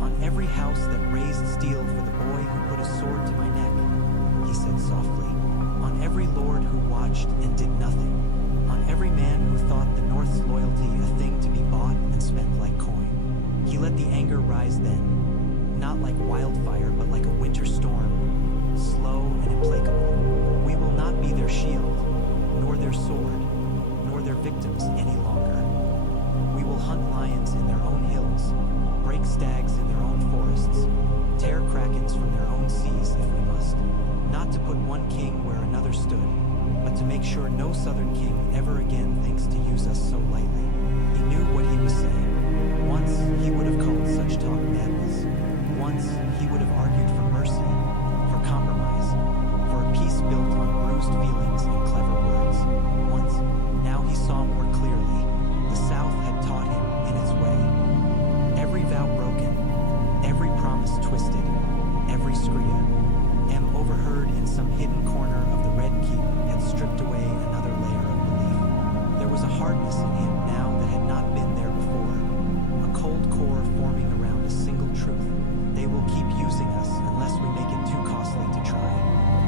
On every house that raised steel for the boy who put a sword to my neck, he said softly. On every lord who watched and did nothing. On every man who thought the North's loyalty a thing to be bought and spent like coin. He let the anger rise then, not like wildfire but like a winter storm, slow and implacable. We will not be their shield, nor their sword, nor their victims any longer. We will hunt lions in their own hills, break stags in their own forests, tear krakens from their own seas if we must. Not to put one king where another stood, but to make sure no southern king ever again thinks to use us so lightly. He knew what he was saying. Once, he would have called such talk madness. Once, he would have argued for mercy, for compromise, for a peace built on bruised feelings and clever words. Once, now he saw more clearly. The South had taught him in its way. Every vow broken, every promise twisted, every scria, overheard in some hidden corner of the Red Keep had stripped away another layer of belief. There was a hardness in him now that had not been there before, a cold core forming around a single truth. They will keep using us unless we make it too costly to try.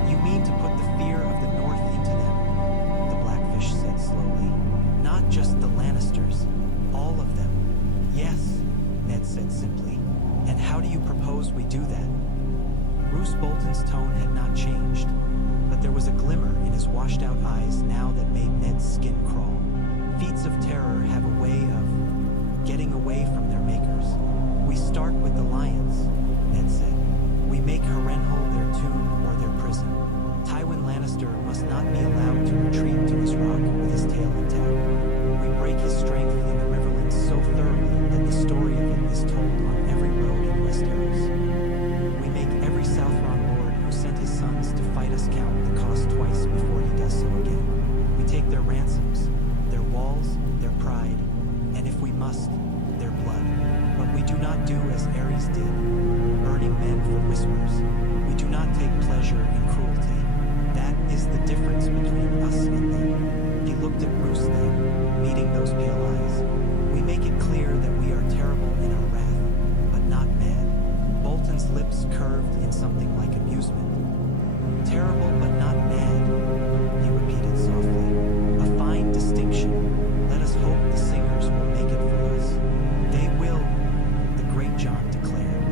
You mean to put the fear of the North into them? Just the Lannisters. All of them. Yes, Ned said simply. And how do you propose we do that? Roose Bolton's tone had not changed, but there was a glimmer in his washed-out eyes now that made Ned's skin crawl. Feats of terror have a way of getting away from their makers. We start with the lions, Ned said. We make Harrenhal their tomb or their prison. Tywin Lannister must not be allowed to retreat to his rock with his tail intact. We break his strength in the Riverlands so thoroughly that the story of it is told on every road in Westeros. We make every Southron lord who sent his sons to fight us count the cost twice before he does so again. We take their ransoms, their walls, their pride, and if we must, their blood. But we do not do as Aerys did, burning men for whispers. We do not take pleasure in cruelty. That is the difference between us and them. He looked at Roose then, meeting those pale eyes. We make it clear that we are terrible in our wrath, but not mad. Bolton's lips curved in something like amusement. Terrible but not mad, he repeated softly. A fine distinction. Let us hope the singers will make it for us. They will, the great Jon declared.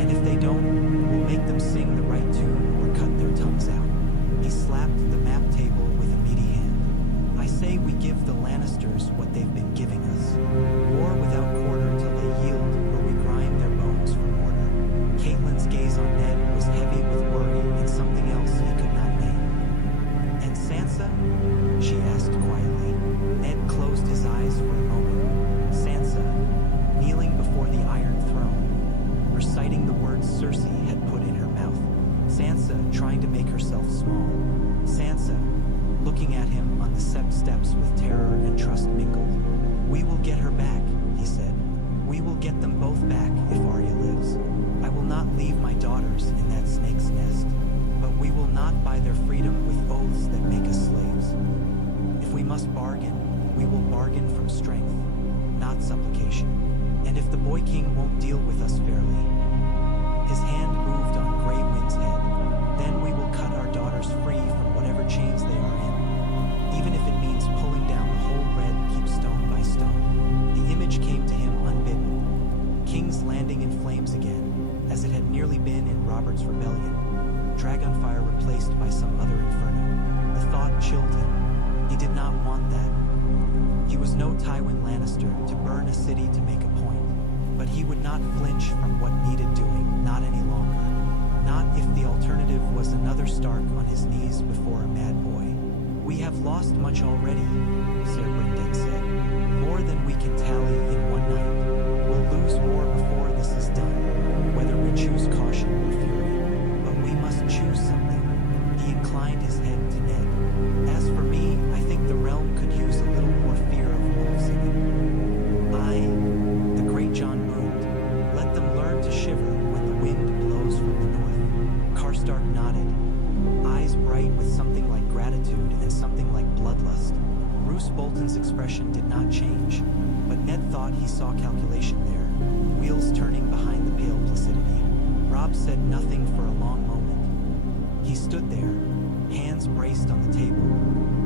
And if they don't, we'll make them sing the right tune or cut their tongues out. He slapped the map table with a meaty hand. I say we give the Lannisters what they've been giving us. War without quarter till they yield, or we grind their bones for mortar. Catelyn's gaze on Ned was heavy with worry and something else he could not name. And Sansa? She asked quietly. Ned closed his eyes for a moment. Sansa, kneeling before the Iron Throne, reciting the words Cersei had put in her mouth. Sansa trying to make herself small. Sansa, looking at him on the sept steps with terror and trust mingled. We will get her back, he said. We will get them both back if Arya lives. I will not leave my daughters in that snake's nest, but we will not buy their freedom with oaths that make us slaves. If we must bargain, we will bargain from strength, not supplication. And if the Boy King won't deal with us fairly, his hand moved on Grey Wind's head, then we will cut our daughters free from whatever chains they are in, even if it means pulling down the whole Red Keep stone by stone. The image came to him unbidden. King's Landing in flames again, as it had nearly been in Robert's Rebellion. Dragonfire replaced by some other inferno. The thought chilled him. He did not want that. He was no Tywin Lannister to burn a city to make a point, but he would not flinch from what needed doing, not any longer. Not if the alternative was another Stark on his knees before a mad boy. We have lost much already, Ser Brynden said. More than we can tally in one night. We'll lose more before this is done, whether we choose caution or fury. But we must choose something. He inclined his head to Ned. As for me, I think the realm could use a little more fear of wolves in it. The great Jon boomed. Let them learn to shiver when the wind blows from the north. Karstark nodded, eyes bright with something like gratitude and something like bloodlust. Roose Bolton's expression did not change, but Ned thought he saw calculation there, wheels turning behind the pale placidity. Robb said nothing for a long moment. He stood there, hands braced on the table,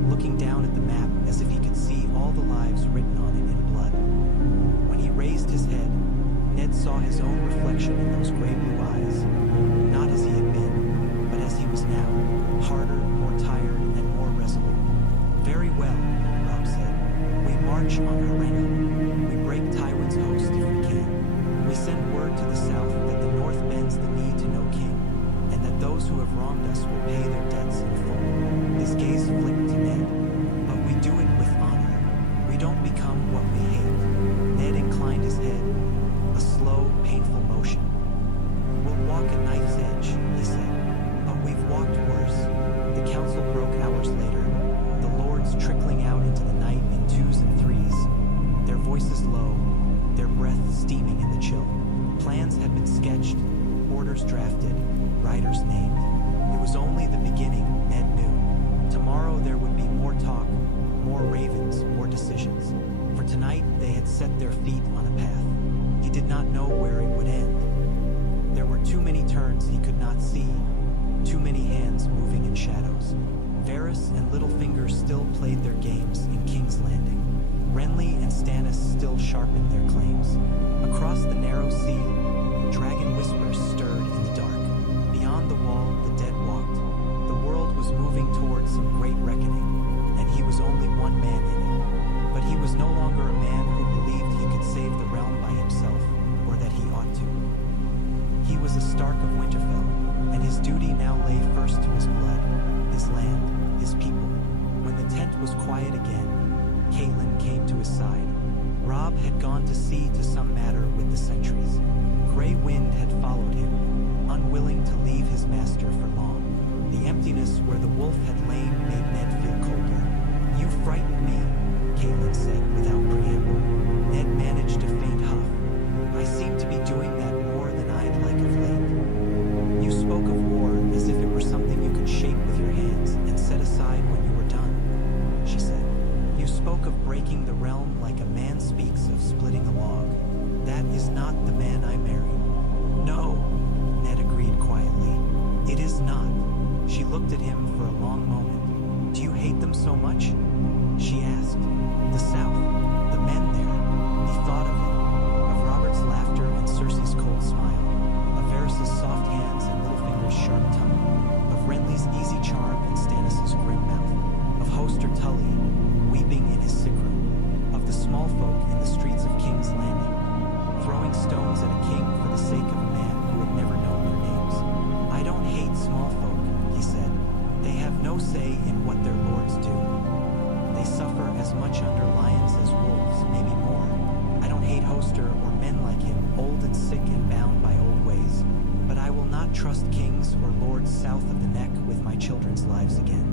looking down at the map as if he could see all the lives written on it in blood. When he raised his head, Ned saw his own reflection in those gray blue eyes, not as he had been, but as he was now, harder, more tired, and more resolute. Very well, Robb said. We march on Harrenhal. We break Tywin's host if we can. We send word to the south that the north bends the knee to no king, and that those who have wronged us will pay their debts in full. His gaze flicked to Ned. But we do it with honor. We don't become what we hate. Ned inclined his head, a slow, painful motion. We'll walk a knife's edge, he said, but we've walked worse. The council broke hours later, the lords trickling out into the night in twos and threes, their voices low, their breath steaming in the chill. Plans had been sketched, orders drafted, riders named. It was only the beginning, Ned knew. Tomorrow there would be more talk, more ravens, more decisions. For tonight they had set their feet on a path. He did not know where it would end. There were too many turns he could not see, too many hands moving in shadows. Varys and Littlefinger still played their games in King's Landing. still sharpened their claims. Across the narrow sea, dragon whispers stirred in the dark. Beyond the wall, the dead walked. The world was moving towards some great reckoning, and he was only one man in it. But he was no longer a man who believed he could save the realm by himself, or that he ought to. He was a Stark of Winterfell, and his duty now lay first to his blood, his land, his people. When the tent was quiet again, Catelyn came to his side. Robb had gone to sea to some matter with the sentries. Grey Wind had followed him, unwilling to leave his master for long. The emptiness where the wolf had lain made Ned feel colder. "You frightened me," Catelyn said without preamble. Ned managed a faint huff. "I seem to be doing that more than I'd like of late." "You spoke of war as if it were something you could shape with your hands and set aside when you were done," she said. "You spoke of breaking the realm like a man speaks of splitting a log. That is not the man I married." "No," Ned agreed quietly. "It is not." She looked at him for a long moment. "Do you hate them so much?" she asked. "The South, the men there." He thought of it, of Robert's laughter and Cersei's cold smile, of Varys' soft hands and Littlefinger's sharp tongue, of Renly's easy charm and Stannis' grim mouth, of Hoster Tully weeping in his sick room, of the small folk in the streets of King's Landing, throwing stones at a king for the sake of a man who had never known their names. "I don't hate small folk," he said. "They have no say in what their lords do. They suffer as much under lions as wolves, maybe more. I don't hate Hoster or men like him, old and sick and bound by old ways. But I will not trust kings or lords south of the neck with my children's lives again.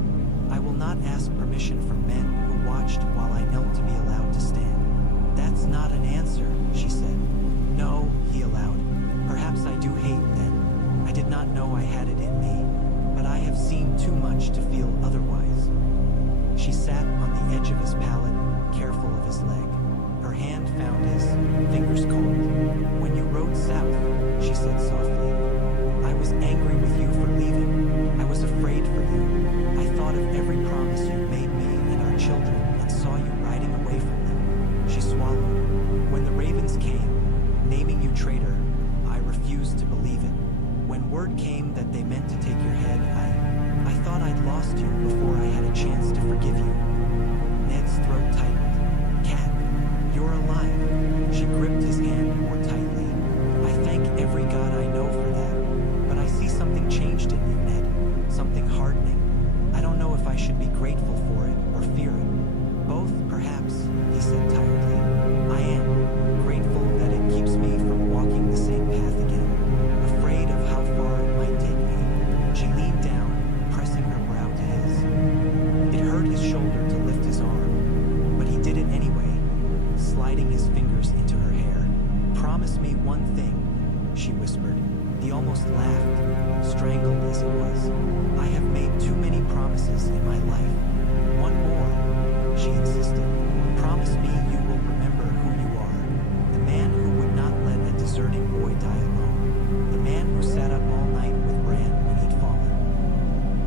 I will not ask permission from men who watched while I knelt to be allowed to stand." "That's not an answer," she said. "No," he allowed. "Perhaps I do hate then. I did not know I had it in me, but I have seen too much to feel otherwise." She sat on the edge of his pallet, careful of his leg. Her hand found his, fingers cold. "When you rode south," she said softly, "I was angry with you for leaving. I was afraid for you. I thought of every promise you made me and our children and saw you riding away from them." She swallowed. "When the ravens came, naming you traitor, I refused to believe it. When word came that they meant to take your head, I thought I'd lost you before I had a chance to forgive you." Ned's throat tightened. "Cat, you're alive." She gripped his hand more tightly. "I thank every god I know for that. But I see something changed in you, Ned. Something hardening. I don't know if I should be grateful for it or fear it. Both, perhaps," he said tiredly. "I am grateful that it keeps me from walking the same path again, afraid of how far it might take me." She leaned down, pressing her brow to his. It hurt his shoulder to lift his arm, but he did it anyway, sliding his fingers into her hair. "Promise me one thing," she whispered. He almost laughed, strangled as it was. "I have made too many promises in my life. One more," she insisted. "Promise me you will remember who you are. The man who would not let a deserting boy die alone. The man who sat up all night with Bran when he'd fallen.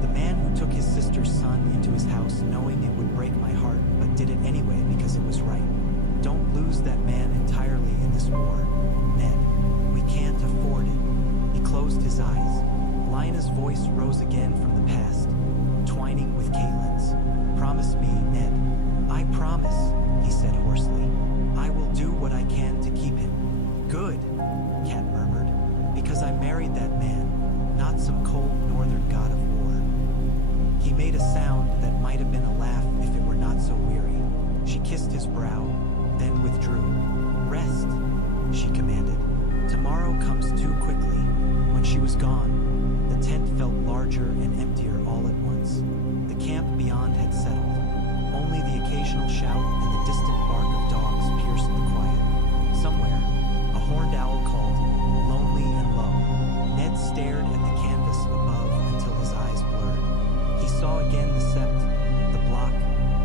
The man who took his sister's son into his house knowing it would break my heart but did it anyway because it was right. Don't lose that man entirely in this war, Ned. We can't afford it." He closed his eyes. Lynna's voice rose again from the past, twining with Catelyn's. "Promise me, Ned." "I promise," he said hoarsely. "I will do what I can to keep him." "Good," Cat murmured, "because I married that man, not some cold northern god of war." He made a sound that might have been a laugh if it were not so weary. She kissed his brow, then withdrew. "Rest," she commanded. "Tomorrow comes too quickly." When she was gone, the tent felt larger and emptier all at once. The camp beyond had settled. Only the occasional shout and the distant bark of dogs pierced the quiet. Somewhere, a horned owl called, lonely and low. Ned stared at the canvas above until his eyes blurred. He saw again the sept, the block,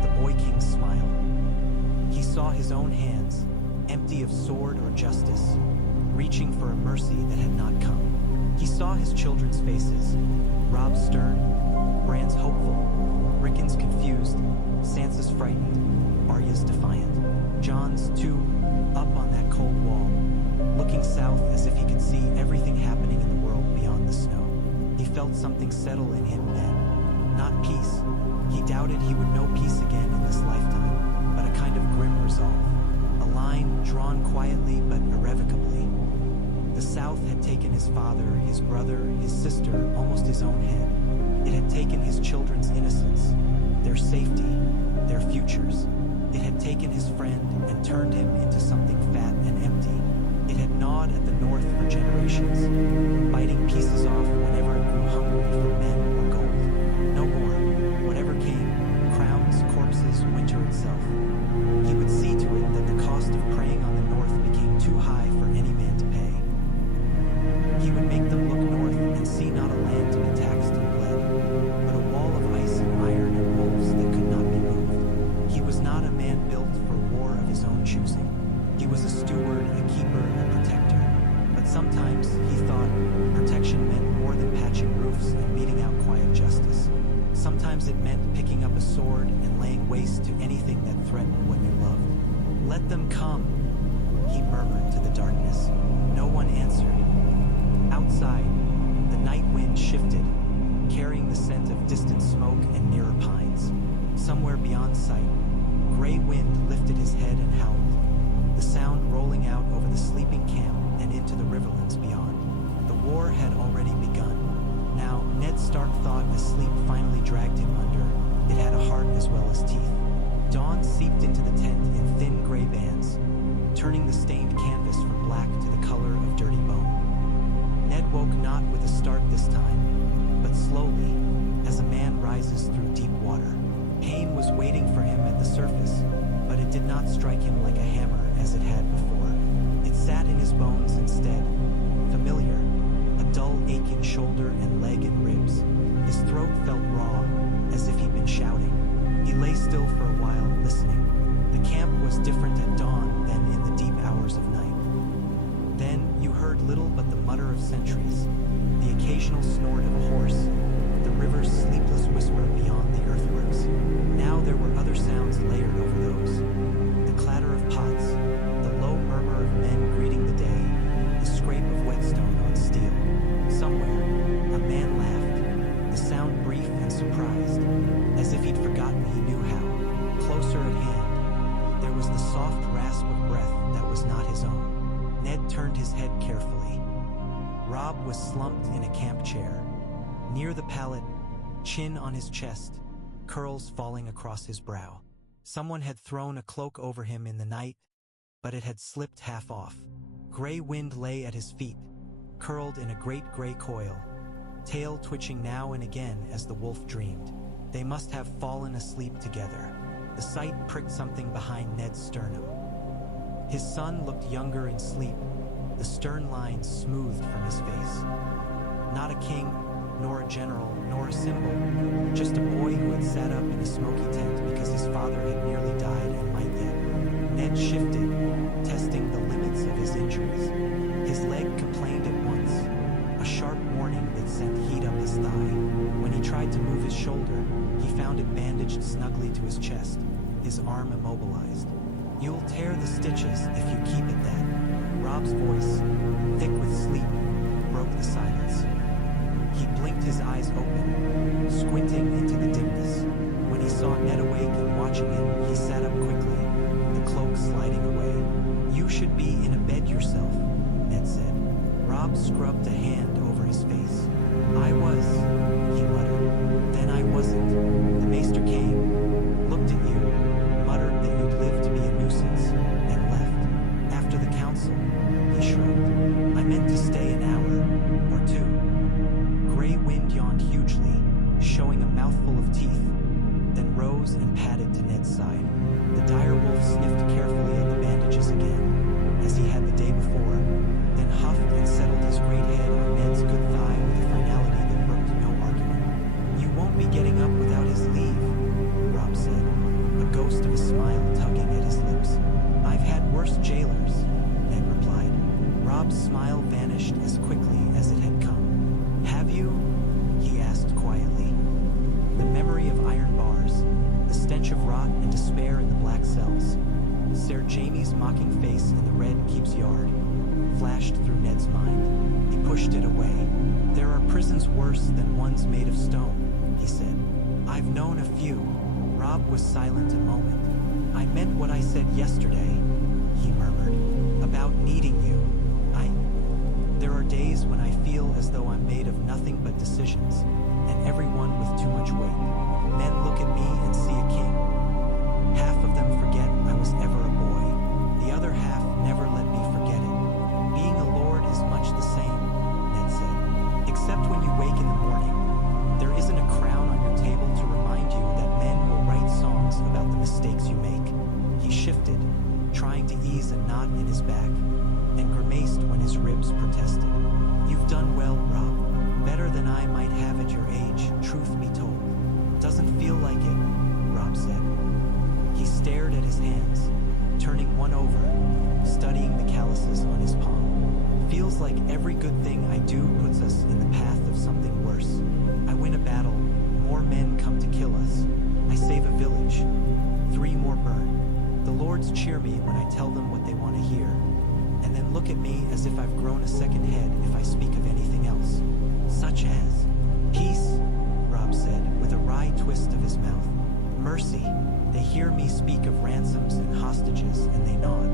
the boy king's smile. He saw his own hands, empty of sword or justice, reaching for a mercy that had not come. He saw his children's faces, Robb stern, Bran's hopeful, Rickon's confused, Sansa's frightened, Arya's defiant. Jon's, too, up on that cold wall, looking south as if he could see everything happening in the world beyond the snow. He felt something settle in him then. Not peace. He doubted he would know peace again in this lifetime, but a kind of grim resolve. A line drawn quietly but irrevocably. The South had taken his father, his brother, his sister, almost his own head. It had taken his children's innocence, their safety, their futures. It had taken his friend and turned him into something fat and empty. It had gnawed at the North for generations, biting pieces off whenever it grew hungry for men or gold. No more. Whatever came, crowns, corpses, winter itself. He would see to it that the cost of preying on the North became too high for any man to pay. He would make them look north and see not a land to be taxed and bled, but a wall of ice and iron and wolves that could not be moved. He was not a man built for war of his own choosing. He was a steward, a keeper, a protector. But sometimes, he thought, protection meant more than patching roofs and meting out quiet justice. Sometimes it meant picking up a sword and laying waste to anything that threatened what you loved. "Let them come," he murmured to the darkness. No one answered. Outside, the night wind shifted, carrying the scent of distant smoke and nearer pines. Somewhere beyond sight, gray wind lifted his head and howled, the sound rolling out over the sleeping camp and into the riverlands beyond. The war had already begun. Now, Ned Stark thought as sleep finally dragged him under, it had a heart as well as teeth. Dawn seeped into the tent in thin gray bands, turning the stained canvas from black to the color of dirty bone. Ned woke not with a start this time, but slowly, as a man rises through deep water. Pain was waiting for him at the surface, but it did not strike him like a hammer as it had before. It sat in his bones instead, familiar, a dull ache in shoulder and leg and ribs. His throat felt raw, as if he'd been shouting. He lay still for a while, listening. The camp was different at dawn than in the deep hours of night. Then you heard little but the mutter of sentries, the occasional snort of a horse, the river's sleepless whisper beyond the earthworks. Now there were other sounds layered over those. The clatter of pots, the low murmur of men greeting the day, the scrape of whetstone on steel. Somewhere, a man laughed, the sound brief and surprised, as if he'd forgotten he knew how. Closer at hand, there was the soft rasp of breath that was not his own. Ned turned his head carefully. Robb was slumped in a camp chair. Near the pallet, chin on his chest, curls falling across his brow. Someone had thrown a cloak over him in the night, but it had slipped half off. Gray wind lay at his feet, curled in a great gray coil, tail twitching now and again as the wolf dreamed. They must have fallen asleep together. The sight pricked something behind Ned's sternum. His son looked younger in sleep, the stern lines smoothed from his face. Not a king, nor a general, nor a symbol, just a boy who had sat up in a smoky tent because his father had nearly died and might yet. Ned shifted, testing the limits of his injuries. His leg complained at once, a sharp warning that sent heat up his thigh. When he tried to move his shoulder, he found it bandaged snugly to his chest, his arm immobilized. "You'll tear the stitches if you keep it that." Robb's voice, thick with sleep, broke the silence. He blinked his eyes open, squinting into the dimness. When he saw Ned awake and watching him, he sat up quickly, the cloak sliding away. "You should be in a bed yourself," Ned said. Robb scrubbed a hand over his face. "I was," he muttered. "Then I wasn't. The maester came, looked at you, muttered that you'd live to be a nuisance, and left. After the council," he shrugged. "I meant to stay an hour, or two." Gray wind yawned hugely, showing a mouthful of teeth, then rose and padded to Ned's side. The dire wolf sniffed carefully at the bandages again, as he had the day before, then huffed and settled his great head on Ned's good thigh with a finality that brooked no argument. "You won't be getting up without his leave," Sir Jamie's mocking face in the Red Keeps yard flashed through Ned's mind. He pushed it away. There are prisons worse than ones made of stone, he said. I've known a few. Rob was silent a moment. I meant what I said yesterday, he murmured, about needing you. There are days when I feel as though I'm made of nothing but decisions, and everyone with too much weight. Men look at me and see a king. Half of them forget I was ever a boy. The other half never let me forget it. Being a lord is much the same, Ned said. Except when you wake in the morning, there isn't a crown on your table to remind you that men will write songs about the mistakes you make. He shifted, trying to ease a knot in his back, and grimaced when his ribs protested. You've done well, Rob. Better than I might have at your age, truth be told. Doesn't feel like it, Rob said. He stared at his hands, turning one over, studying the calluses on his palm. Feels like every good thing I do puts us in the path of something worse. I win a battle, more men come to kill us. I save a village, 3 more burn. The lords cheer me when I tell them what they want to hear, and then look at me as if I've grown a second head if I speak of anything else. Such as peace, Rob said, with a wry twist of his mouth. Mercy, they hear me speak of ransoms and hostages, and they nod.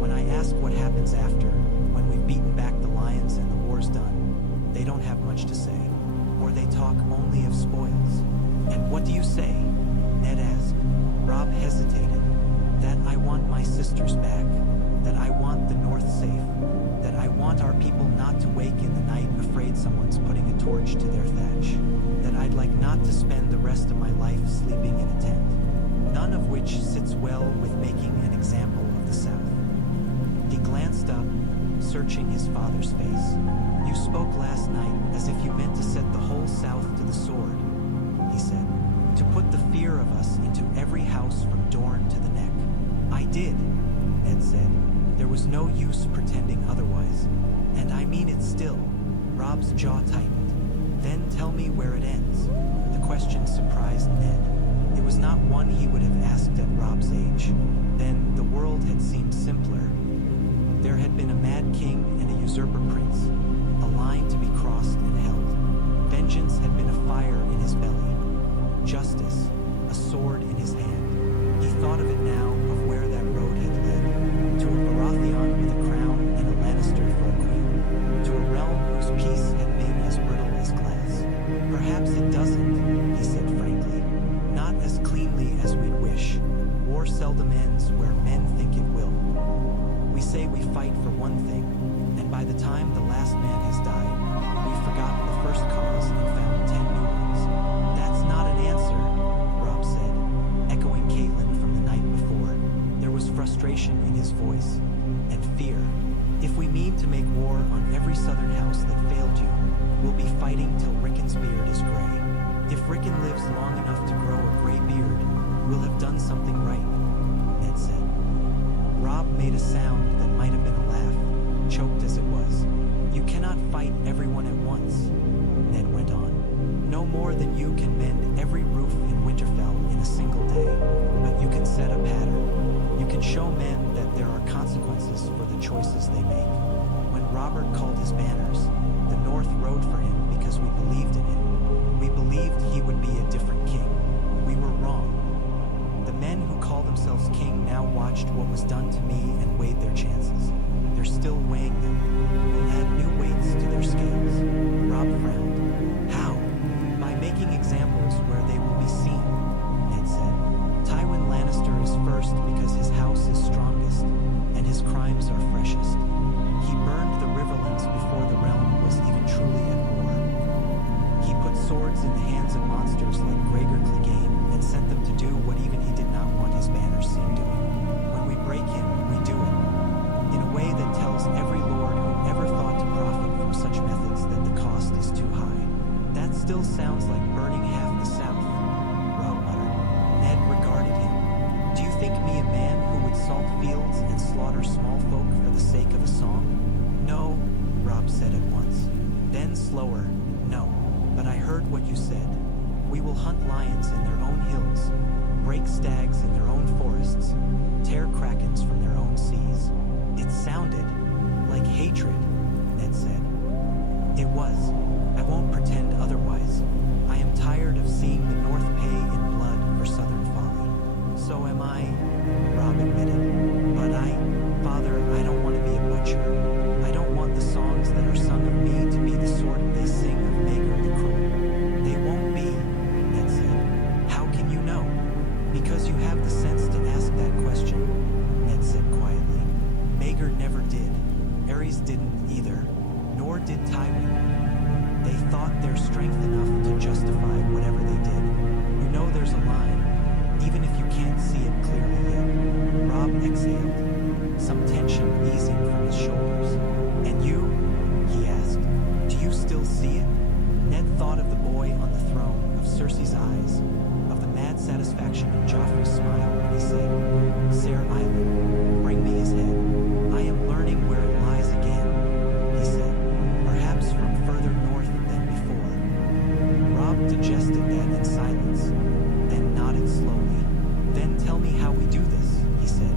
When I ask what happens after, when we've beaten back the lions and the war's done, they don't have much to say, or they talk only of spoils. And what do you say? Ned asked. Rob hesitated. That I want my sisters back, that I want the North safe, that I want our people not to wake in the night afraid someone's putting a torch to their thatch, that I'd like not to spend the rest of my life sleeping in a tent, none of which sits well with making an example of the South. He glanced up, searching his father's face. You spoke last night as if you meant to set the whole South to the sword, he said, to put the fear of us into every house from Dorne to the neck. I did, Ned said. There was no use pretending otherwise. And I mean it still. Rob's jaw tightened. Then tell me where it ends. The question surprised Ned. It was not one he would have asked at Rob's age. Then the world had seemed simpler. There had been a mad king and a usurper prince, a line to be crossed and held. Vengeance had been a fire in his belly. Justice, a sword in his hand. He thought of it now, of where that road had led. To a Baratheon with a crown and a Lannister for a queen. To a realm whose peace had been as brittle as glass. Perhaps it doesn't, he said frankly. Not as cleanly as we'd wish. War seldom ends where men think it will. We say we fight for one thing, and by the time the last man has died, we've forgotten the first cause and found 10 new ones. That's not an answer, Rob said, echoing Caitlin from the night before. There was frustration in his voice, and fear. If we mean to make war on every southern house that failed you, we'll be fighting till Rickon's beard is gray. If Rickon lives long enough to grow a gray beard, we'll have done something right, Ned said. Rob made a sound that might have been a laugh, choked as it was. You cannot fight everyone at once, Ned went on. No more than you can mend every roof in Winterfell in a single day, but you can set a pattern. You can show men that there are consequences for the choices they make. When Robert called his banners, the North rode for him because we believed in him. We believed he would be a different king. We were wrong. The men who call themselves king now watched what was done to me and weighed their chances. They're still weighing them. We'll add new weights to their scales. Rob frowned. How? By making examples where they will be seen, Ned said. Tywin Lannister is first because his house is strongest, and his crimes are freshest. He burned the Riverlands before the realm was even truly at war. He put swords in the hands of monsters like Gregor Clegane and sent them to do what even he did not want his banners seen doing. When we break him, we do it. In a way that tells every lord who ever thought to profit from such methods that the cost is too high. That still sounds like burning half the South, Rob muttered. Ned regarded him. Do you think me a man who would salt fields and slaughter small folk for the sake of a song? No, Rob said at once. Then slower, no. But I heard what you said. We will hunt lions in their own hills, break stags in their own forests, tear crack So am I, Rob admitted. But Father, I don't want to be a butcher. I don't want the songs that are sung of me to be the sort they sing of Maegor the Cruel. They won't be, Ned said. How can you know? Because you have the sense to ask that question, Ned said quietly. Maegor never did. Ares didn't either, nor did Tywin. They thought their strength enough to justify whatever they did. You know there's a line, even if you can't see it clearly yet. Rob exhaled, some tension easing from his shoulders. And you? He asked. Do you still see it? Ned thought of the boy on the throne, of Cersei's eyes, of the mad satisfaction in Joffrey's smile when he said, Ser Island, bring me his head. I am learning where it lies again, he said, perhaps from further north than before. Rob digested that in silence, then nodded slowly. Then tell me how we do this, he said.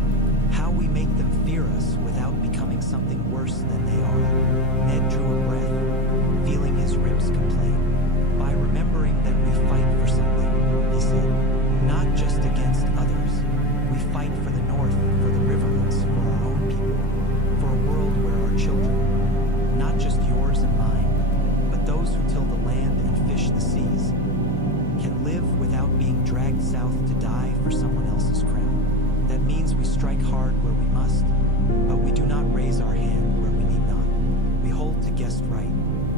How we make them fear us without becoming something worse than they are. Ned drew a breath, feeling his ribs complain. By remembering that we fight for something, he said. Not just against others. We fight for the North, for the Riverlands, for our own people. For a world where our children, not just yours and mine, but those who till the land and fish the seas, can live without being dragged south to die for someone else's crown. That means we strike hard where we must, but we do not raise our hand where we need not. We hold to guest right.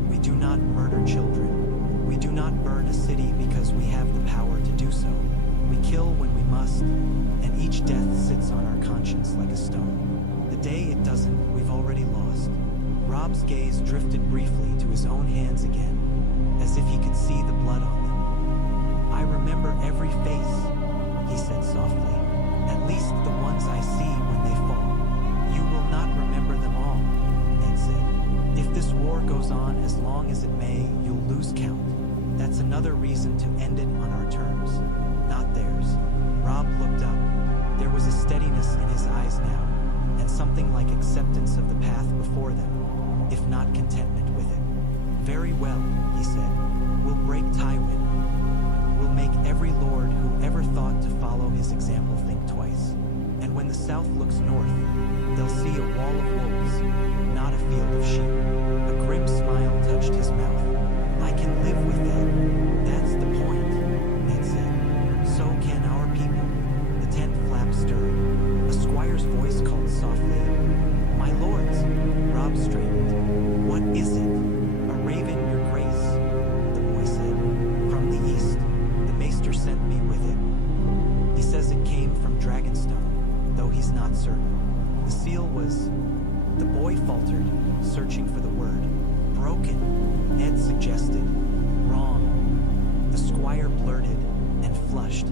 We do not murder children. We do not burn a city because we have the power to do so. We kill when we must, and each death sits on our conscience like a stone. The day it doesn't, we've already lost. Rob's gaze drifted briefly to his own hands again, as if he could see the blood on them. I remember every face, he said softly. At least the ones I see when they fall. You will not remember them all, Ned said. If this war goes on as long as it may, you'll lose count. That's another reason to end it on our terms, not theirs. Rob looked up. There was a steadiness in his eyes now, and something like acceptance of the path before them, if not contentment with it. Very well, he said. We'll break Tywin. We'll make every lord who ever thought to follow his example think twice. And when the south looks north, they'll see a wall of wolves, not a field of sheep. A grim smile touched his mouth. I can live with that. That's the point, Ned said. So can our people. The tent flap stirred. A squire's voice called softly, My lords. Rob straightened. What is it? A raven, your grace, the boy said. From the east. The maester sent me with it. He says it came from Dragonstone, though he's not certain. The seal was... The boy faltered, searching for the word. Broken, Ned suggested. Wrong. The squire blurted and flushed.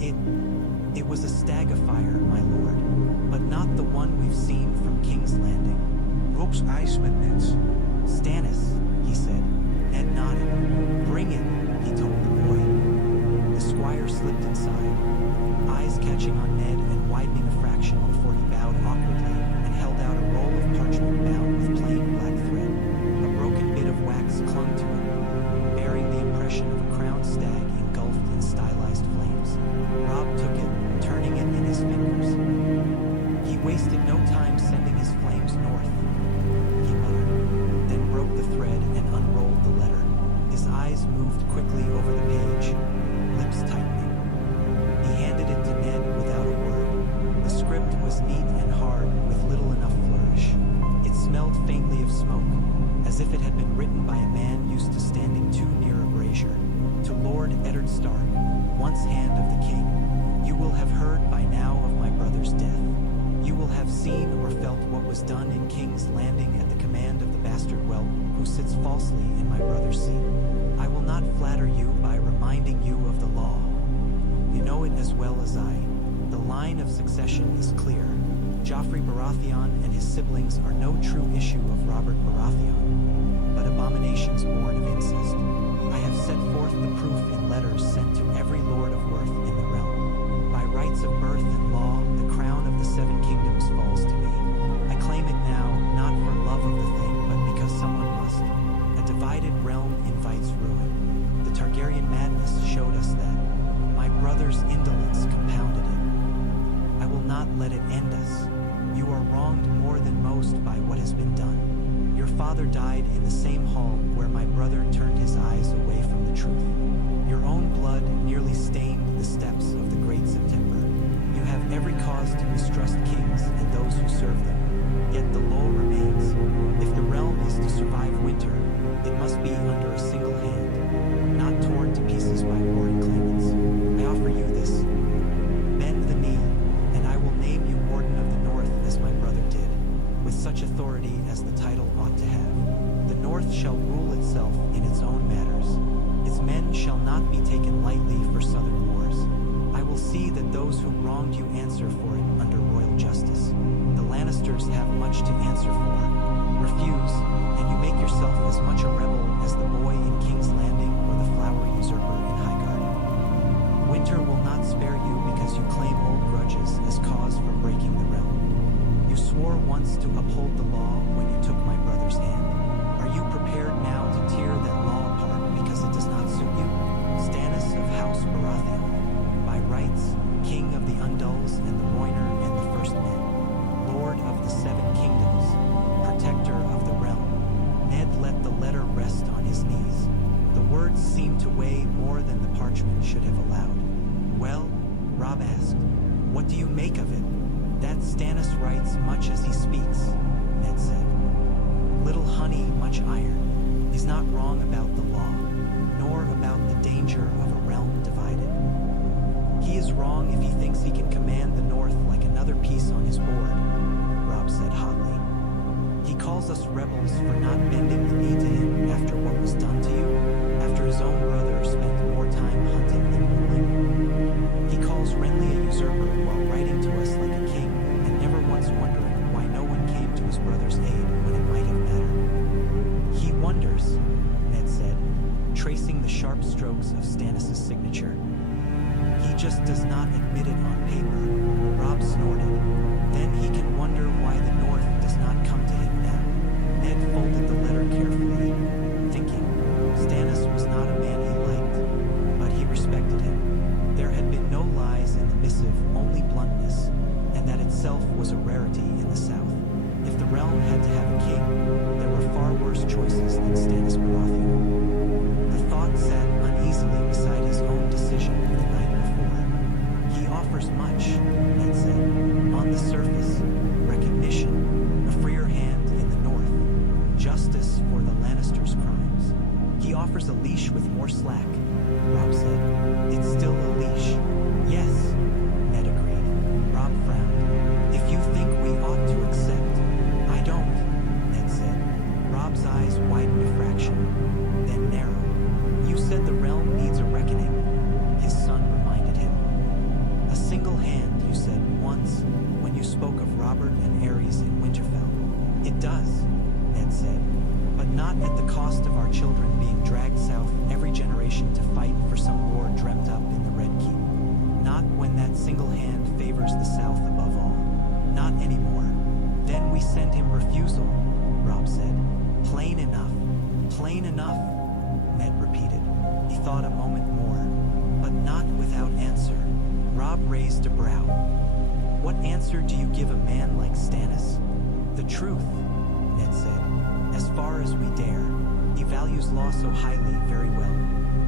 It was a stag afire, my lord, but not the one we've seen from King's Landing. Rope's Iceman, Ned. Stannis, he said. Ned nodded. Bring it, he told the boy. The squire slipped inside, eyes catching on Ned and widening a fraction before he bowed awkwardly and held out a roll of parchment bound with plain black thread. A broken bit of wax clung to it, bearing the impression of a crowned stag engulfed in stylized flames. Rob took it, turning it in his fingers. He wasted no time sending his flames north, he muttered, then broke the thread and unrolled the letter. His eyes moved quickly over the page, lips tightening. He handed it to Ned without a word. The script was neat and hard, with little enough flourish. It smelled faintly of smoke, as if it had been written by a man used to standing too near a brazier. To Lord Eddard Stark, once hand of the king, you will have heard by now of my brother's death. You will have seen or felt what was done in King's Landing at the command of the bastard whelp who sits falsely in my brother's seat. I will not flatter you by reminding you of the law. You know it as well as I. The line of succession is clear. Joffrey Baratheon and his siblings are no true issue of Robert Baratheon, but abominations born of incest. I have set forth the proof in letters sent to every lord of worth in the realm. By rights of birth and law, the crown of the Seven Kingdoms falls to me. I claim it now, not for love of the thing, but because someone must. A divided realm invites ruin. The Targaryen madness showed us that. My brother's indolence compounded it. let it end us. You are wronged more than most by what has been done. Your father died in the same hall where my brother turned his eyes away from the truth. Your own blood nearly stained the steps of the great September. You have every cause to mistrust kings and those who serve them. Yet the law remains. If the realm is to survive winter, it must be under a single hand, not torn to pieces by warring claimants. I offer you this. Bend the knee, and I will name you Warden of the North as my brother did, with such authority as the title ought to have. The North shall rule itself in its own matters. Its men shall not be taken lightly for southern wars. I will see that those who wronged you answer for it under royal justice. The Lannisters have much to answer for. Refuse, and you make yourself as much a rebel as the boy in King's Landing or the flower usurper in Highgarden. Winter will not spare you because you claim old grudges as cause for breaking the realm. You swore once to uphold the law when you took my brother's hand. Are you prepared now to tear that law apart because it does not suit you? Stannis of House Baratheon, by rights, King of the Undulls and the Rhoynar and the First Men, Lord of the Seven Kingdoms, Protector of the realm. Ned let the letter rest on his knees. The words seemed to weigh more than the parchment should have allowed. Well, Robb asked, what do you make of it? That Stannis writes much as he speaks, Ned said. Little honey, much iron. He's not wrong about the law, nor about the danger of a realm divided. He is wrong if he thinks he can command the North like another piece on his board, Robb said hotly. He calls us rebels for not bending the knee to him after what was done to you, after his own brother spent more time hunting than ruling. He calls Renly a usurper while writing to us like a king, and never once wondering why no one came to his brother's aid when it might have mattered. He wonders, Ned said, tracing the sharp strokes of Stannis' signature. He just does not admit it on paper, Robb snorted. Then he can wonder why the North does not come to him now. Ned folded the letter carefully, thinking Stannis was not a man he liked, but he respected him. There had been no lies in the missive, only bluntness, and that itself was a rarity in the South. If the realm had to have a king, there were far worse choices than Stannis Baratheon. The thought sat uneasily beside his own decision of the night before. He offers much, Ned said. On the surface, recognition, a freer hand in the North, justice for the Lannisters' crimes. He offers a leash with more slack, Robb said. It's still a leash. Yes, Ned agreed. Robb frowned. If you think we ought to accept, I don't, Ned said. Robb's eyes widened a fraction, then narrowed. You said the realm needs a reckoning, his son reminded him. A single hand, you said once, when you spoke of Robert and Aerys in Winterfell. It does, Ned said, but not at the cost of our children being dragged south every generation to fight for some war dreamt up in the Red Keep. Not when that single hand favors the South above all. Not anymore. Then we send him refusal, Robb said. Plain enough. Plain enough, Ned repeated. He thought a moment more, but not without answer. Robb raised a brow. What answer do you give a man like Stannis? The truth, Ned said. As far as we dare. He values law so highly, very well.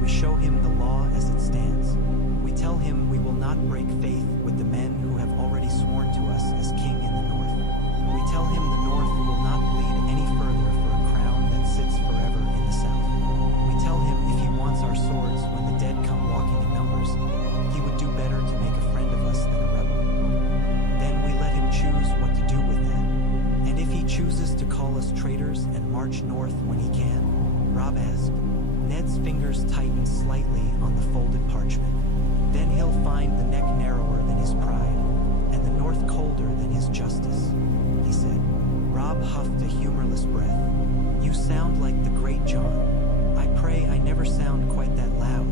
We show him the law as it stands. We tell him we will not break faith with the men who have already sworn to us as king in the North. We tell him the North will not bleed any further for a crown that sits forever in the South. We tell him if he wants our swords when the dead come walking in numbers, he would do better to make a friend of us than a rebel. Then we let him choose what to do with that. And if he chooses to call us traitors and march north when he can, Robb asked. Ned's fingers tightened slightly on the folded parchment. Then he'll find the neck narrower than his pride, and the North colder than his justice, he said. Robb huffed a humorless breath. You sound like the great Jon. I pray I never sound quite that loud,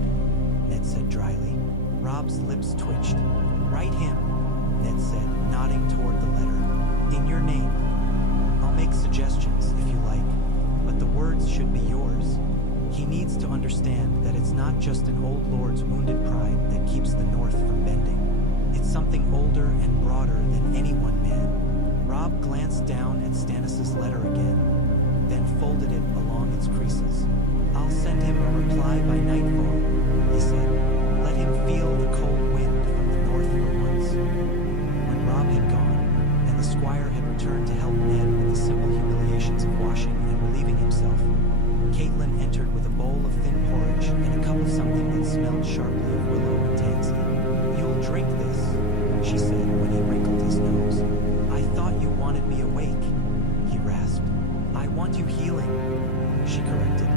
Ned said dryly. Robb's lips twitched. Write him, Ned said, nodding toward the letter. In your name. I'll make suggestions if you like, but the words should be yours. He needs to understand that it's not just an old lord's wounded pride that keeps the North from bending. It's something older and broader than any one man. Rob glanced down at Stannis' letter again, then folded it along its creases. I'll send him a reply by nightfall, he said. Let him feel the cold wind from the north for once. When Rob had gone, and the squire had returned to help Ned with the simple humiliations of washing and relieving himself, Catelyn entered with a bowl of thin porridge and a cup of something that smelled sharply of willow and tansy. You'll drink this, she said when he wrinkled his nose. I thought you wanted me awake, he rasped. I want you healing, she corrected,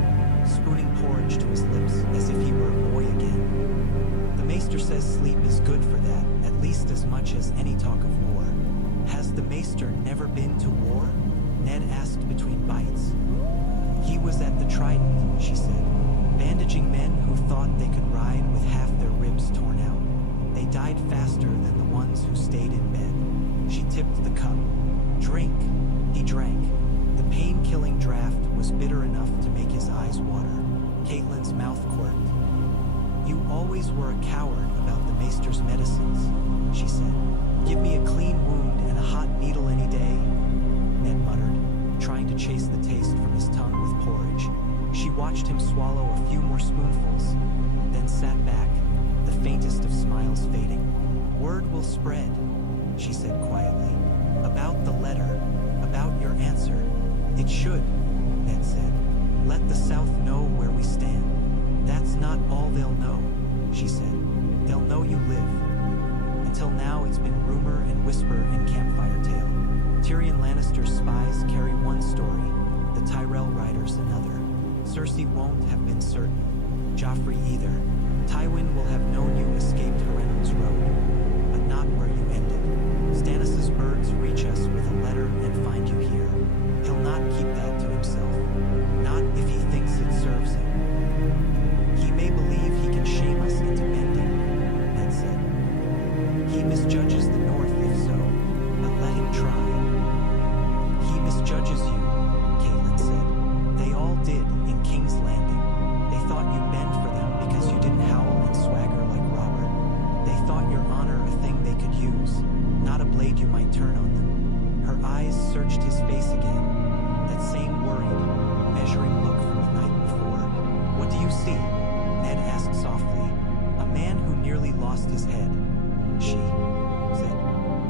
spooning porridge to his lips as if he were a boy again. The maester says sleep is good for that, at least as much as any talk of war. Has the maester never been to war? Ned asked between bites. He was at the Trident, she said, bandaging men who thought they could ride with half their ribs torn out. They died faster than the ones who stayed in bed. She tipped the cup. Drink. He drank. The pain-killing draft was bitter enough to make his eyes water. Catelyn's mouth quirked. You always were a coward about the maester's medicines, she said. Give me a clean wound and a hot needle any day, Ned muttered, trying to chase the taste from his tongue with porridge. She watched him swallow a few more spoonfuls, then sat back, the faintest of smiles fading. Word will spread, she said quietly. About the letter, about your answer. It should, Ned said. Let the South know where we stand. That's not all they'll know, she said. They'll know you live. Until now, it's been rumor and whisper and campfire tale. Tyrion Lannister's spies carry one story, the Tyrell riders another. Cersei won't have been certain. Joffrey either. Tywin will have known you escaped Harrenhal's road, but not where you ended. Stannis' birds reach us with a letter and find you here. He'll not keep that to himself. Not if he thinks it serves him. He may believe he can shame us into bending, Ned said. He misjudges the North if so, but let him try. He misjudges you, Catelyn said. They all did in King's Landing. They thought you'd bend for them because you didn't howl and swagger like Robert. They thought your honor a thing they could use, not a blade you might turn on them. Her eyes searched his face again, that same worried, measuring look from the night before. What do you see? Ned asked softly. A man who nearly lost his head, she said,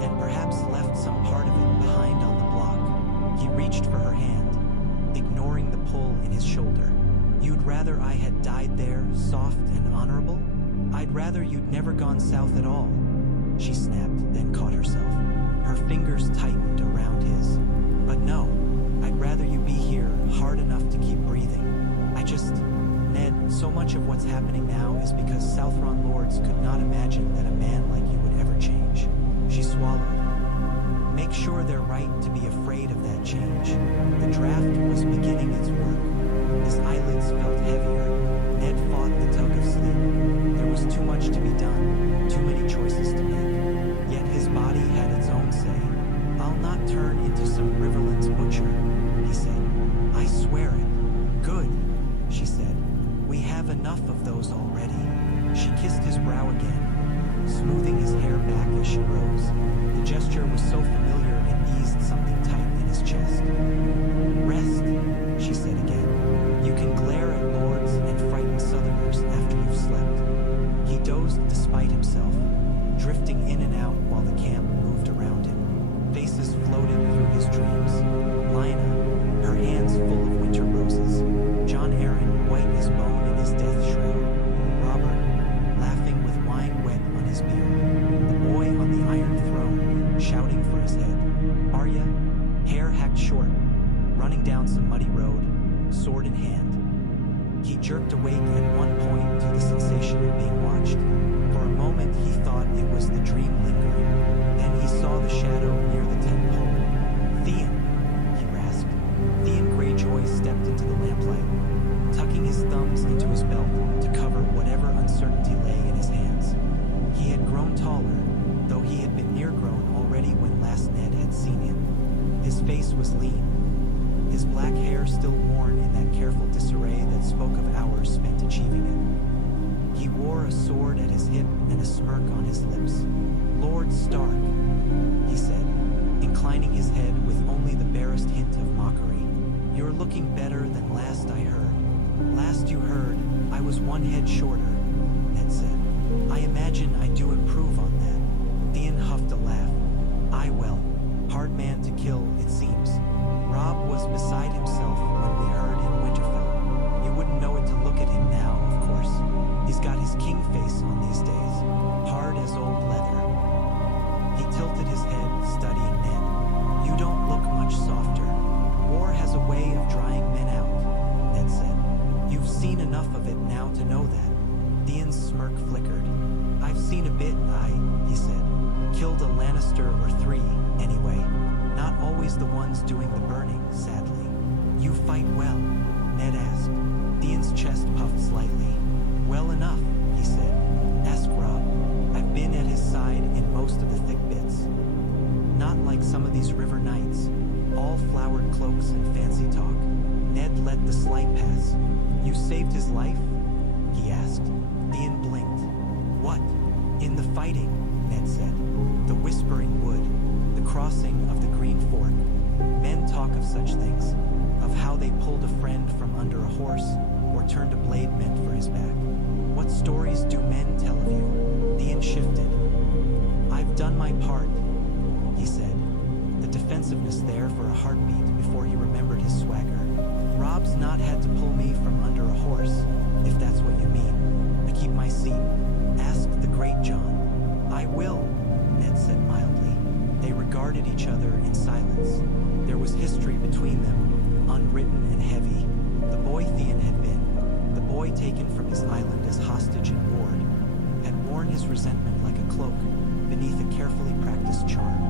and perhaps left some part of it behind on the block. He reached for her hand, ignoring the pull in his shoulder. You'd rather I had died there, soft and honorable? I'd rather you'd never gone south at all, she snapped, then caught herself. Her fingers tightened around his. But no, I'd rather you be here, hard enough to keep breathing. Ned, so much of what's happening now is because Southron lords could not imagine that a man like you would ever change. She swallowed. Make sure they're right to be afraid of that change. The draft was beginning its work. His eyelids felt heavier. Ned fought the tug of sleep. There was too much to be done, too many choices to make. Yet his body had its own say. I'll not turn into some Riverlands butcher, he said. I swear it. Good, she said. We have enough of those already. She kissed his brow again, smoothing his hair back as she rose. The gesture was so familiar it eased something tight in his chest. Rest, she said again. You can glare at lords and frighten Southerners after you've slept. He dozed despite himself, drifting in and out while the camp moved around him. Faces floated through his dreams. Lyanna, her hands full of winter roses. Jon Arryn, white as bone in his death shroud. Robert, laughing with wine wet on his beard. The boy on the Iron Throne, shouting for his head. Arya, hair hacked short, running down some muddy road, sword in hand. He jerked awake at one point to the sensation of being watched. For a moment he thought it was the dream lingering. Then he saw the shadow near the tent pole. Theon, he rasped. Theon Greyjoy stepped into the lamplight, tucking his thumbs into his belt to cover whatever uncertainty lay in his hands. He had grown taller, though he had been near-grown already when last Ned had seen him. His face was lean, his black hair still worn in that careful disarray that spoke of hours spent achieving it. He wore a sword at his hip and a smirk on his lips. "Lord Stark," he said, inclining his head with only the barest hint of mockery. "You're looking better than last I heard." "Last you heard, I was one head shorter," Ned said. "I imagine I do improve on that." Theon huffed a laugh. Well, hard man to kill, it seems." Robb was beside himself when we heard in Winterfell. You wouldn't know it to look at him now, of course. He's got his king face on these days, hard as old leather. He tilted his head, studying Ned. "You don't look much softer. War has a way of drying men out," Ned said. "You've seen enough of it now to know that." Theon's smirk flickered. "I've seen a bit, he said. "Killed a Lannister or 3, anyway. Not always the ones doing the burning, sadly." "You fight well?" Ned asked. Theon's chest puffed slightly. "Well enough," he said. "Ask Robb. I've been at his side in most of the thick bits. Not like some of these river knights, all flowered cloaks and fancy talk." Ned let the slight pass. "You saved his life?" he asked. Theon blinked. "What?" "In the fighting," Ned said. "The Whispering Wood, the crossing of the Green Fork. Men talk of such things, of how they pulled a friend from under a horse or turned a blade meant for his back. What stories do men tell of you?" Theon shifted. "I've done my part," he said, the defensiveness there for a heartbeat before he remembered his swagger. "Robb's not had to pull me from under a horse, if that's what you mean. I keep my seat. Ask the great Jon." "I will," Ned said mildly. They regarded each other in silence. There was history between them, unwritten and heavy. The boy Theon had been, the boy taken from his island as hostage and ward, had worn his resentment like a cloak beneath a carefully practiced charm.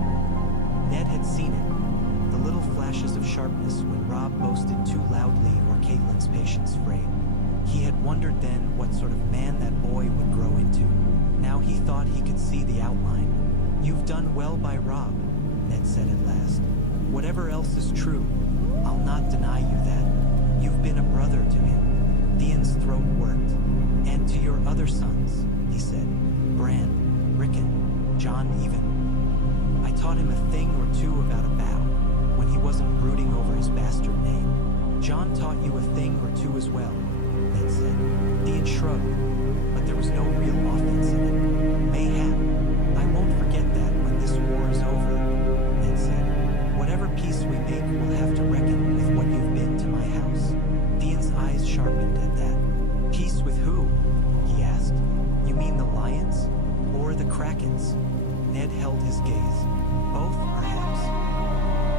Ned had seen it, the little flashes of sharpness when Robb boasted too loudly or Catelyn's patience frayed. He had wondered then what sort of man that boy would grow into. Now he thought he could see the outline. "You've done well by Robb," Ned said at last. "Whatever else is true, I'll not deny you that. You've been a brother to him." Theon's throat worked. "And to your other sons," he said. "Bran, Rickon, Jon even. I taught him a thing or two about a bow, when he wasn't brooding over his bastard name." "Jon taught you a thing or two as well," Ned said. Theon shrugged, but there was no real offense in it. "Mayhap. I won't forget that when this war is over," Ned said. "Whatever peace we make will have to reckon with what you've been to my house." Theon's eyes sharpened at that. "Peace with who?" he asked. "You mean the lions? Or the krakens?" Ned held his gaze. "Both, perhaps."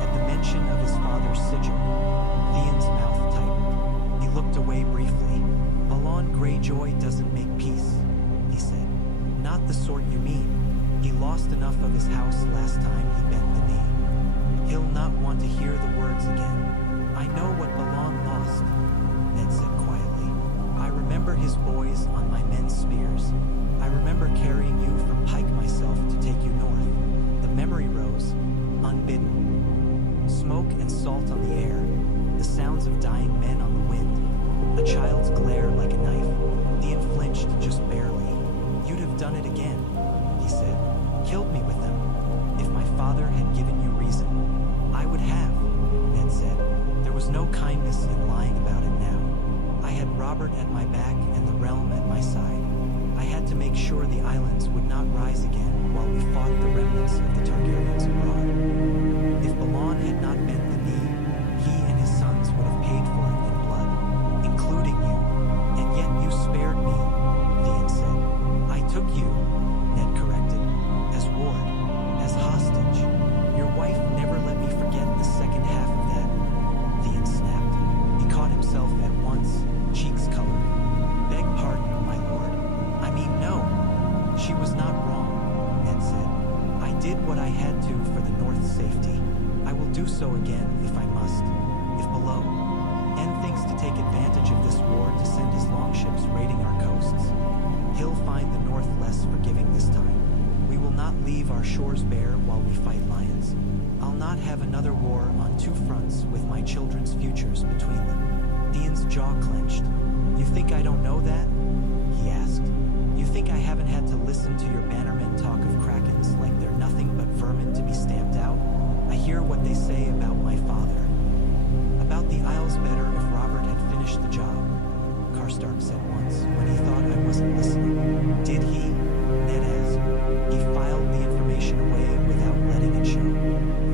At the mention of his father's sigil, Theon's mouth tightened. He looked away briefly. "Balon Greyjoy doesn't make peace," he said. "Not the sort you mean. He lost enough of his house last time he bent the knee. He'll not want to hear the words again." "I know what Balon lost," Ned said quietly. "I remember his boys on my men's spears. I remember carrying you from Pike myself to take you north." The memory rose, unbidden. Smoke and salt on the air, the sounds of dying men on the wind, a child's glare like a knife. Theon flinched just barely. "You'd have done it again," he said. "Killed me with them. If my father had given you reason." "I would have," Ned said. There was no kindness in lying about it now. "I had Robert at my back and the realm at my side. I had to make sure the islands would not rise again while we fought the remnants of the Targaryens abroad. If Balon had not bent the knee, he and his sons would have paid for it in blood, including you. And yet you spared me," Theon said. "I took you," Ned corrected, "as ward, as hostage. Your wife never let me forget the second half of that." Theon snapped. He caught himself at once, cheeks coloring. "Beg pardon, my lord. I mean, no. She was not wrong," Ned said. "I did what I had to for the North's safety. I will do so again if I must. If below, N thinks to take advantage of this war to send his longships raiding our coasts, he'll find the North less forgiving this time. We will not leave our shores bare while we fight lions. I'll not have another war on two fronts with my children's futures between them." Theon's jaw clenched. "You think I don't know that?" he asked. think I haven't had to listen to your bannermen talk of krakens like they're nothing but vermin to be stamped out? I hear what they say about my father. About the Isles better if Robert had finished the job, Karstark said once, when he thought I wasn't listening. Did he? Ned asked. He filed the information away without letting it show.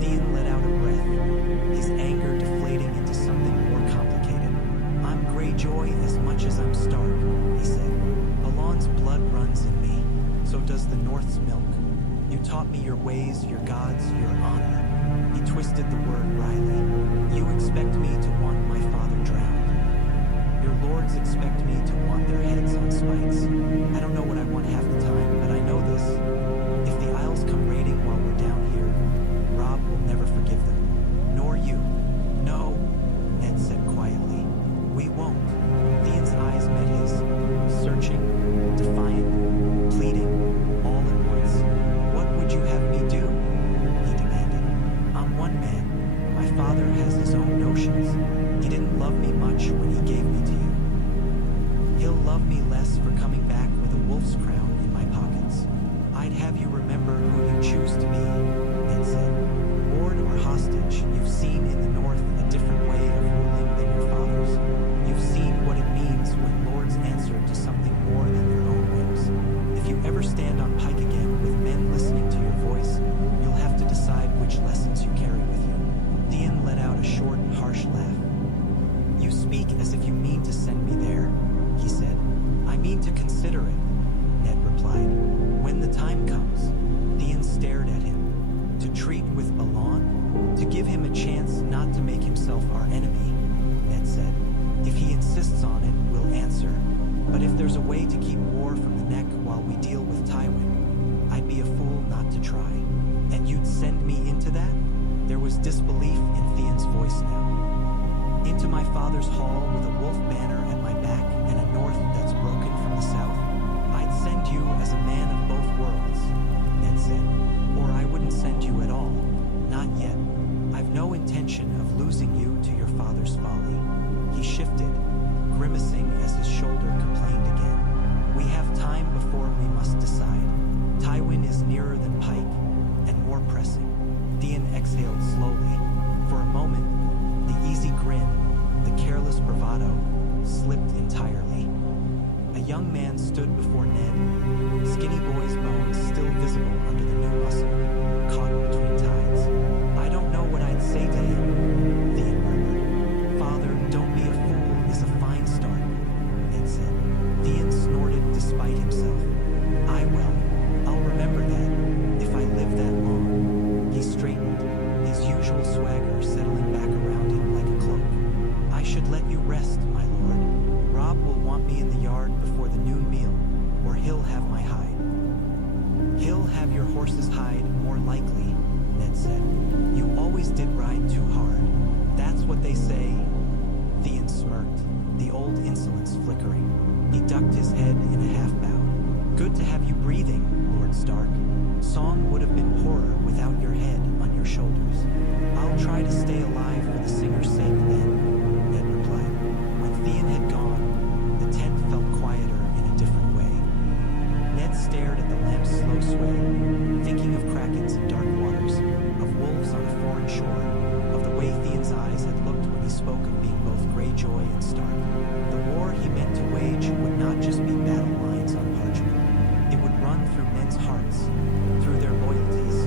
Theon let out a breath, his anger deflating into something more complicated. I'm Greyjoy as much as I'm Stark, he said. Balon's blood runs in me, so does the North's milk. You taught me your ways, your gods, your honor. He twisted the word wryly. You expect me to want my father drowned. Your lords expect me to want their heads on spikes. I don't know what I want half the time, but I know this. If the Isles come raiding while we're down here, Robb will never forgive them. Nor you. No, Ned said quietly. We won't. Theon's eyes met his, searching, defiant, pleading, all at once. What would you have me do? He demanded. I'm one man. My father has his own notions. He didn't love me much when he gave me to you. He'll love me less for coming back with a wolf's crown in my pockets. I'd have you remember who you choose to be, Ned said. Lord or hostage, you've seen in the North a different way of ruling than your father's. You've seen what it means when lords answer to something more than their own whims. If you ever stand on Pike again with men listening to your voice, you'll have to decide which lessons you carry with you. Theon let out a short, harsh laugh. You speak as if you mean to send me there, he said. I mean to consider it, Ned replied. When the time comes. Theon stared at him. To treat with Balon? To give him a chance not to make himself our enemy, Ned said. If he insists on it, we'll answer. But if there's a way to keep war from the neck while we deal with Tywin, I'd be a fool not to try. And you'd send me into that? There was disbelief in Theon's voice now. Into my father's hall with a wolf banner at my back and a North that's broken from the south? I'd send you as a man of both worlds, Ned said. Or I wouldn't send you at all. Not yet. I've no intention of losing you to your father's folly. He shifted, grimacing as his shoulder complained again. We have time before we must decide. Tywin is nearer than Pike, and more pressing. Theon exhaled slowly. For a moment, the easy grin, the careless bravado, slipped entirely. A young man stood before Ned, skinny boy's bones still visible under the new muscle, caught between tides. I don't know what I'd say to him, Theon murmured. Father, don't be a fool is a fine start, Ned said. Theon snorted despite himself. I will. I'll remember that, if I live that long. He straightened, his usual swagger settling back around him like a cloak. I should let you rest, my lord. Robb will want me in the yard before the noon meal, or he'll have my hide. He'll have your horse's hide, more likely, Ned said. You always did ride too hard. That's what they say. Theon smirked, the old insolence flickering. He ducked his head in a half bow. Good to have you breathing, Lord Stark. Song would have been poorer without your head on your shoulders. I'll try to stay alive for the singer's sake then, Ned replied. When Theon had gone, the tent felt quieter in a different way. Ned stared at the lamp's slow sway, thinking of krakens in dark waters, of wolves on a foreign shore, of the way Theon's eyes had looked when he spoke of being both Greyjoy and Stark. The war he meant to wage would not just be battle lines on parchment. It would run through men's hearts, through their loyalties,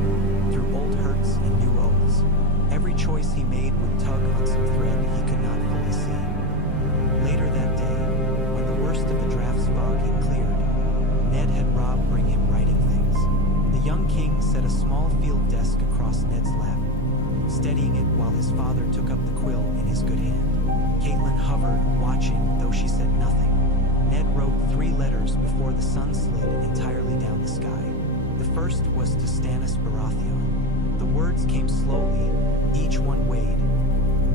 through old hurts and new oaths. Every choice he made would tug on some thread he could not fully see. Later that day, when the worst of the draft's fog had cleared, Ned had Robb bring him writing things. The young king set a small field desk across Ned's lap, steadying it while his father took up the quill in his good hand. Catelyn hovered, watching, though she said nothing. Ned wrote 3 letters before the sun slid entirely down the sky. The first was to Stannis Baratheon. The words came slowly, each one weighed,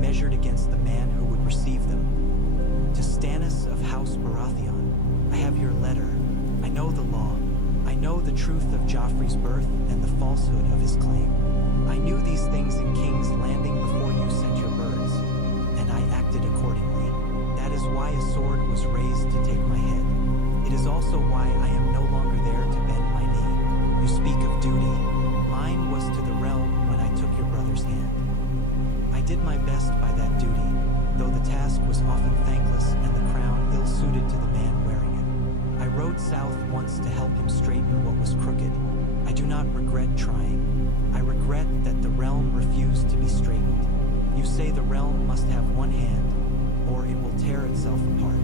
measured against the man who would receive them. To Stannis of House Baratheon, I have your letter. I know the law. I know the truth of Joffrey's birth and the falsehood of his claim. I knew these things in King's Landing before you sent your birds, and I acted accordingly. That is why a sword was raised to take my head. It is also why I am no longer there to bend my knee. You speak of duty. Mine was to the realm when I took your brother's hand. I did my best by that duty, though the task was often thankless and the crown ill-suited to the man wearing it. I rode south once to help him straighten what was crooked. I do not regret trying. I regret that the realm refused to be straightened. You say the realm must have one hand, or it will tear itself apart.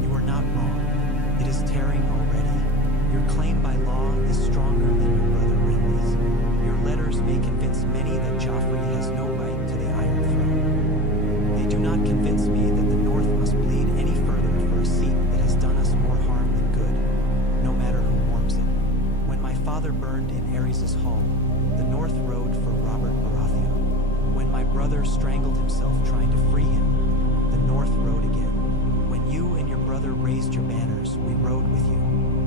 You are not wrong. It is tearing already. Your claim by law is stronger than your brother Renly's. Your letters may convince many that Joffrey has no right to the Iron Throne. They do not convince me that the North must bleed any further for a seat that has done us more harm than good, no matter who warms it. When my father burned in Aerys' hall, the North rode for Robert Baratheon. When my brother strangled himself trying to free him, the North rode again. When you and your brother raised your banners, we rode with you.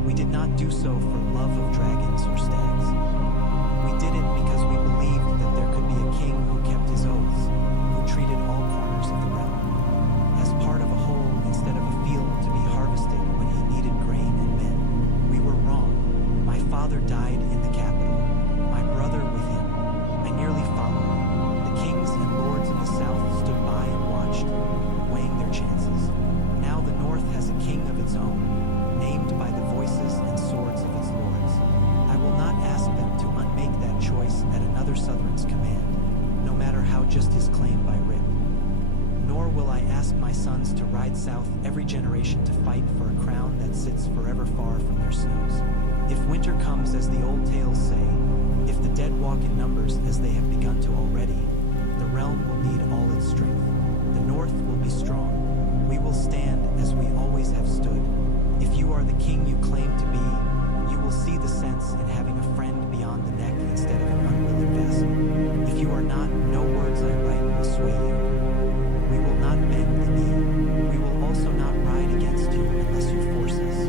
We did not do so for love of dragons or stags. We did it because we believed that there could be a king who kept his oaths, who treated all corners of the realm as part of a whole instead of a field to be harvested when he needed grain and men. We were wrong. My father died in the capital, my brother with him. I nearly followed. The kings and lords in the south stood by and watched, weighing their chances. Now the north has a king of its own, named by the voices and swords of its lords. I will not ask them to unmake that choice at another Southern's command, no matter how just his claim by writ. Nor will I ask my sons to ride south every generation to fight for a crown that sits forever far from their snows. If winter comes as the old tales say, if the dead walk in numbers as they have begun to already, the realm will need all its strength. The North will be strong. We will stand as we always have stood. If you are the king you claim to be, you will see the sense in having a friend beyond the neck instead of an unwilling vassal. If you are not, no words I write will sway you. We will not bend the knee. We will also not ride against you unless you force us.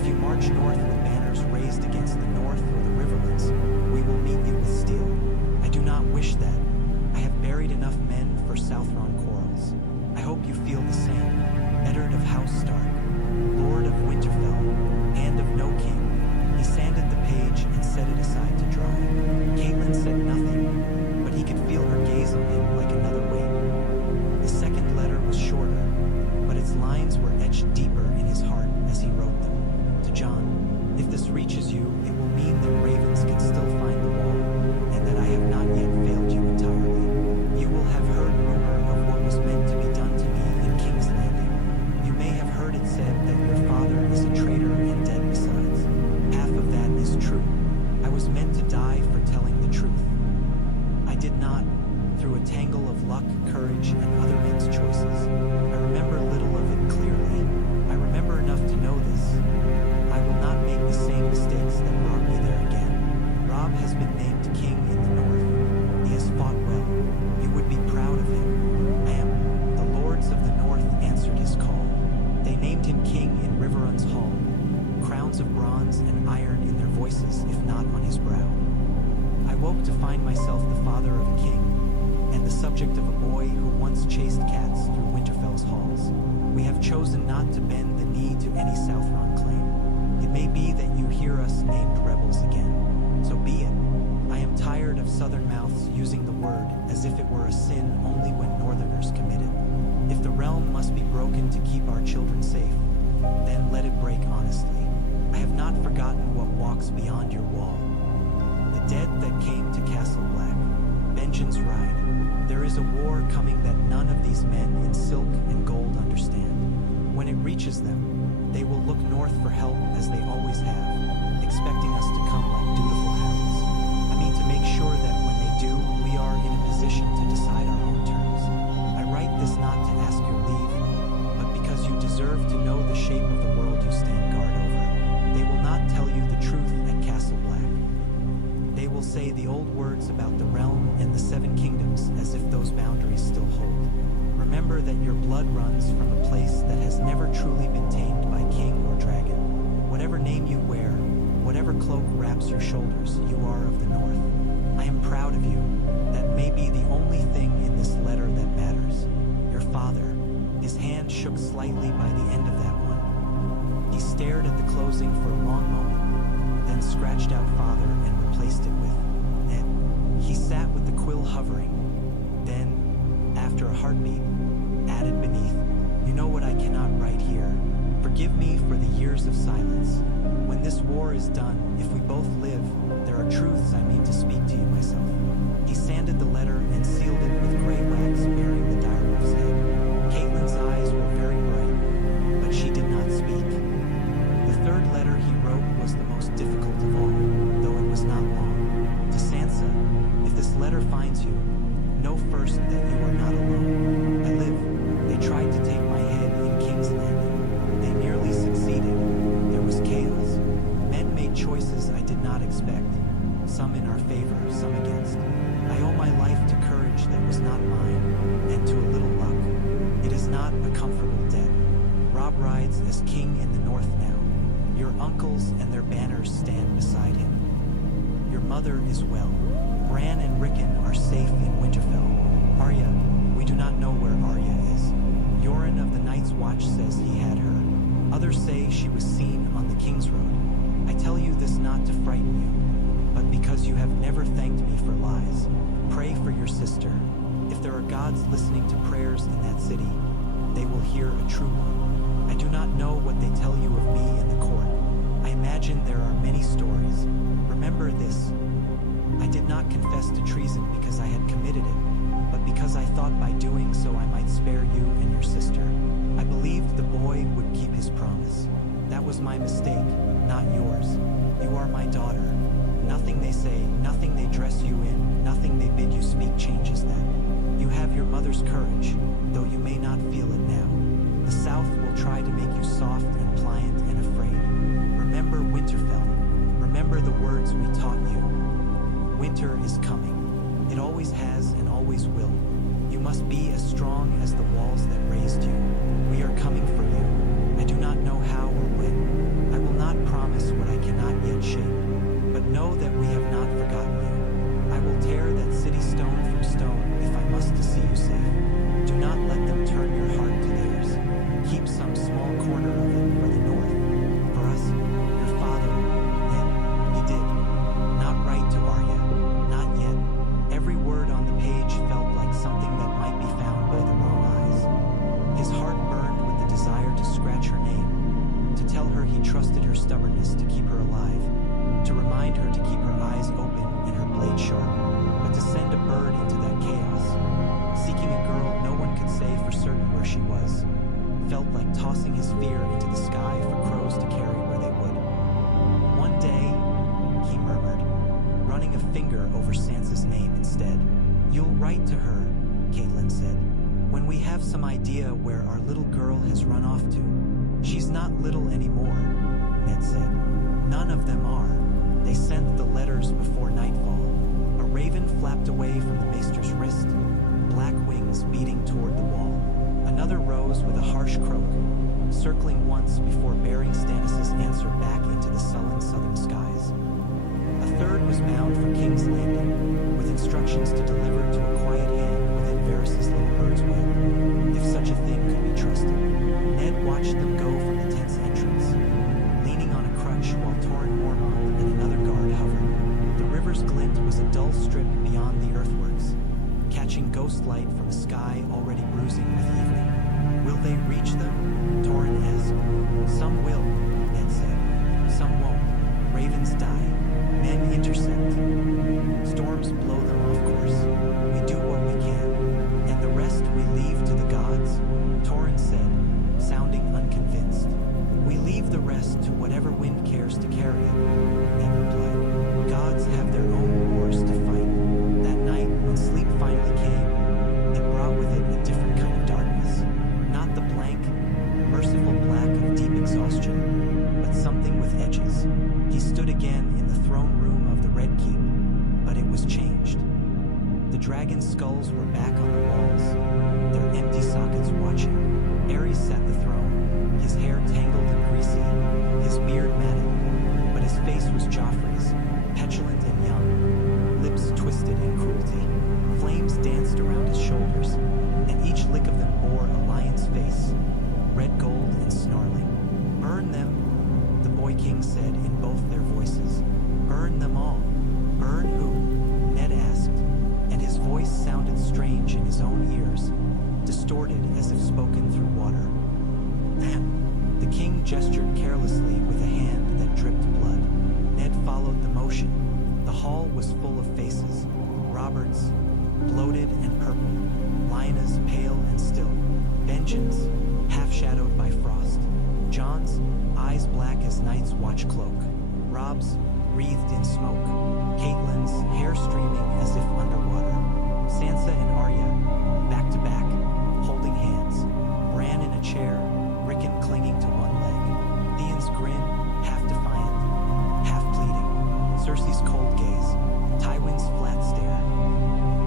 If you march north with banners raised against the north or the riverlands, we will meet you with steel. I do not wish that. I have buried enough men for Southron quarrels. I hope you feel the same. Eddard of House Stark, Lord of Winterfell, and of no king. He sanded the page and set it aside to dry. Catelyn said nothing, but he could feel her gaze on him like another weight. The second letter was shorter, but its lines were etched deeper in his heart as he wrote them. To Jon, if this reaches you, it will mean that ravens can still find the wall, and that I have not yet failed you entirely. You will have heard rumor of what was meant to be done to me in King's Landing. You may have heard it said that your father is a traitor and dead besides. Half of that is true. I was meant to die for telling the truth. I did not, through a tangle of luck, courage, and other men's choices. I remember little of it clearly. I remember enough to know this. I will not make the same mistakes that brought me there again. Robb has been named king in the north. He has fought well. You would be proud of him. I am. The lords of the north answered his call. They named him king in Riverrun's hall, crowns of bronze and iron in their voices, if not on his brow. I woke to find myself the father of a king, and the subject of a boy who once chased cats through Winterfell's halls. We have chosen not to bend the knee to any Southron claim. It may be that you hear us named rebels again. So be it. I am tired of southern mouths using the word as if it were a sin only when northerners commit it. If the realm must be broken to keep our children safe, then let it break honestly. I have not forgotten what walks beyond your wall. The dead that came to Castle Black, vengeance ride. There is a war coming that none of these men in silk and gold understand. When it reaches them, they will look north for help as they always have, expecting us to come like dutiful hounds. I mean to make sure that when they do, we are in a position to decide our own terms. I write this not to ask your leave, but because you deserve to know the shape of the world you stand guard over. They will not tell you the truth at Castle Black. They will say the old words about the realm and the Seven Kingdoms as if those boundaries still hold. Remember that your blood runs from a place that has never truly been tamed by king or dragon. Whatever name you wear, whatever cloak wraps your shoulders, you are of the North. I am proud of you. That may be the only thing in this letter that matters. Your father, his hand shook slightly by the end of that one. He stared at the cloak browsing for a long moment, then scratched out father and replaced it with Ned. He sat with the quill hovering, then, after a heartbeat, added beneath, "You know what I cannot write here. Forgive me for the years of silence. When this war is done, if we both live, there are truths I mean to speak to you myself." He sanded the letter and sealed it with gray wax bearing the direwolf's head. Caitlin's eyes were very bright, but she did not speak. The third letter he wrote was the most difficult of all, though it was not long. To Sansa, "If this letter finds you, know first that you are not alone. I live. They tried to take my head in King's Landing. They nearly succeeded. There was chaos. Men made choices I did not expect, some in our favor, some against. I owe my life to courage that was not mine, and to a little luck. It is not a comfortable debt. Robb rides as king in the north now. Your uncles and their banners stand beside him. Your mother is well. Bran and Rickon are safe in Winterfell. Arya, we do not know where Arya is. Yoren of the Night's Watch says he had her. Others say she was seen on the King's Road. I tell you this not to frighten you, but because you have never thanked me for lies. Pray for your sister. If there are gods listening to prayers in that city, they will hear a true one. I do not know what they tell you of me in the court. I imagine there are many stories. Remember this. I did not confess to treason because I had committed it, but because I thought by doing so I might spare you and your sister. I believed the boy would keep his promise. That was my mistake, not yours. You are my daughter. Nothing they say, nothing they dress you in, nothing they bid you speak changes that. You have your mother's courage, though you may not feel it now. The South will try to make you soft and pliant and afraid. Remember Winterfell. Remember the words we taught you. Winter is coming. It always has and always will. You must be as strong as the walls that raised you. We are coming for you. I do not know how or when. I will not promise what I cannot yet shape. But know that we have not forgotten you. I will tear that city stone from stone if I must to see you safe. Do not let them turn your heart to theirs. Keep some small corner of it for the north. For us, your father, Ned, he did. Not write to Arya. Not yet. Every word on the page felt like something that might be found by the wrong eyes. His heart burned with the desire to scratch her name, to tell her he trusted her stubbornness to keep her alive, to remind her to keep her eyes open and her blade sharp, but to send a bird into that chaos. Seeking a girl no one could say for certain where she was, felt like tossing his fear into the sky for crows to carry where they would. One day, he murmured, running a finger over Sansa's name instead. You'll write to her, Caitlin said, when we have some idea where our little girl has run off to. She's not little anymore, Ned said. None of them are. They sent the letters before nightfall. A raven flapped away from the maester's wrist, black wings beating toward the wall. Another rose with a harsh croak, circling once before bearing Stannis' answer back into the sullen southern skies. A third was bound for King's Landing, with instructions to deliver to a quiet hand within Varys' little bird's web, if such a thing could be trusted. Ned watched them go from the tent's entrance, leaning on a crutch while Torrin Mormont and another guard hovered. The river's glint was a dull strip beyond the earthworks, catching ghost light from a sky already bruising with evening. Will they reach them? Torrin asked. Some will, Ned said. Some won't. Ravens die. Men intersect. Storms blow them off course. We do what we can. And the rest we leave to the gods? Torrin said, sounding unconvinced. We leave the rest to whatever wind cares to carry it, Ned replied. Gods have their own wars to fight. That night, when sleep finally came, it brought with it a different kind of darkness. Not the blank, merciful black of deep exhaustion, but something with edges. He stood again in the throne room of the Red Keep, but it was changed. The dragon skulls were back on the walls, their empty sockets watching. Aerys sat the throne, his hair tangled and greasy, his beard matted, but his face was Joffrey's, petulant and young, lips twisted in cruelty. Flames danced around his shoulders, and each lick of them bore a lion's face, red gold and snarling. Burn them, the boy king distorted as if spoken through water. Ahem. The king gestured carelessly with a hand that dripped blood. Ned followed the motion. The hall was full of faces. Robert's, bloated and purple. Lina's, pale and still. Benjamin's, half-shadowed by frost. John's, eyes black as night's watch cloak. Rob's, wreathed in smoke. Caitlyn's, hair streaming as if underwater. Sansa and Arya, back to back, holding hands. Bran in a chair, Rickon clinging to one leg. Theon's grin, half defiant, half pleading. Cersei's cold gaze, Tywin's flat stare.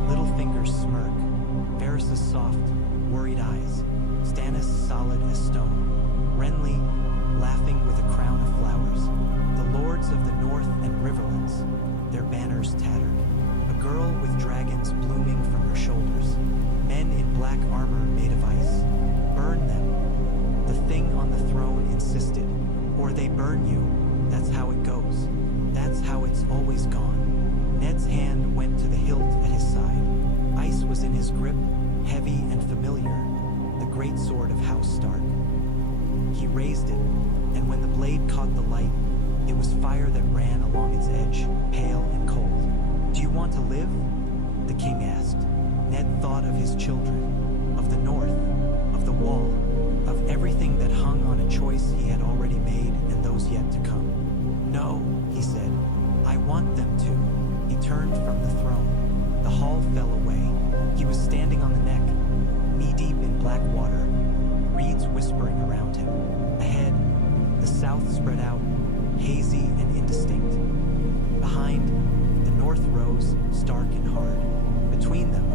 Littlefinger's smirk, Varys's soft, worried eyes. Stannis solid as stone. Renly, laughing with a crown of flowers. The lords of the north and Riverlands, their banners tattered. A girl with dragons blooming from her shoulders. Men in black armor made of ice. Burn them. The thing on the throne insisted. Or they burn you. That's how it goes. That's how it's always gone. Ned's hand went to the hilt at his side. Ice was in his grip, heavy and familiar. The great sword of House Stark. He raised it, and when the blade caught the light, it was fire that ran along its edge, pale and cold. Do you want to live? The king asked. Ned thought of his children, of the north, of the wall, of everything that hung on a choice he had already made and those yet to come. No, he said, I want them to. He turned from the throne. The hall fell away. He was standing on the neck, knee-deep in black water, reeds whispering around him. Ahead, the south spread out, hazy and indistinct. Behind, the north rose, stark and hard. Between them,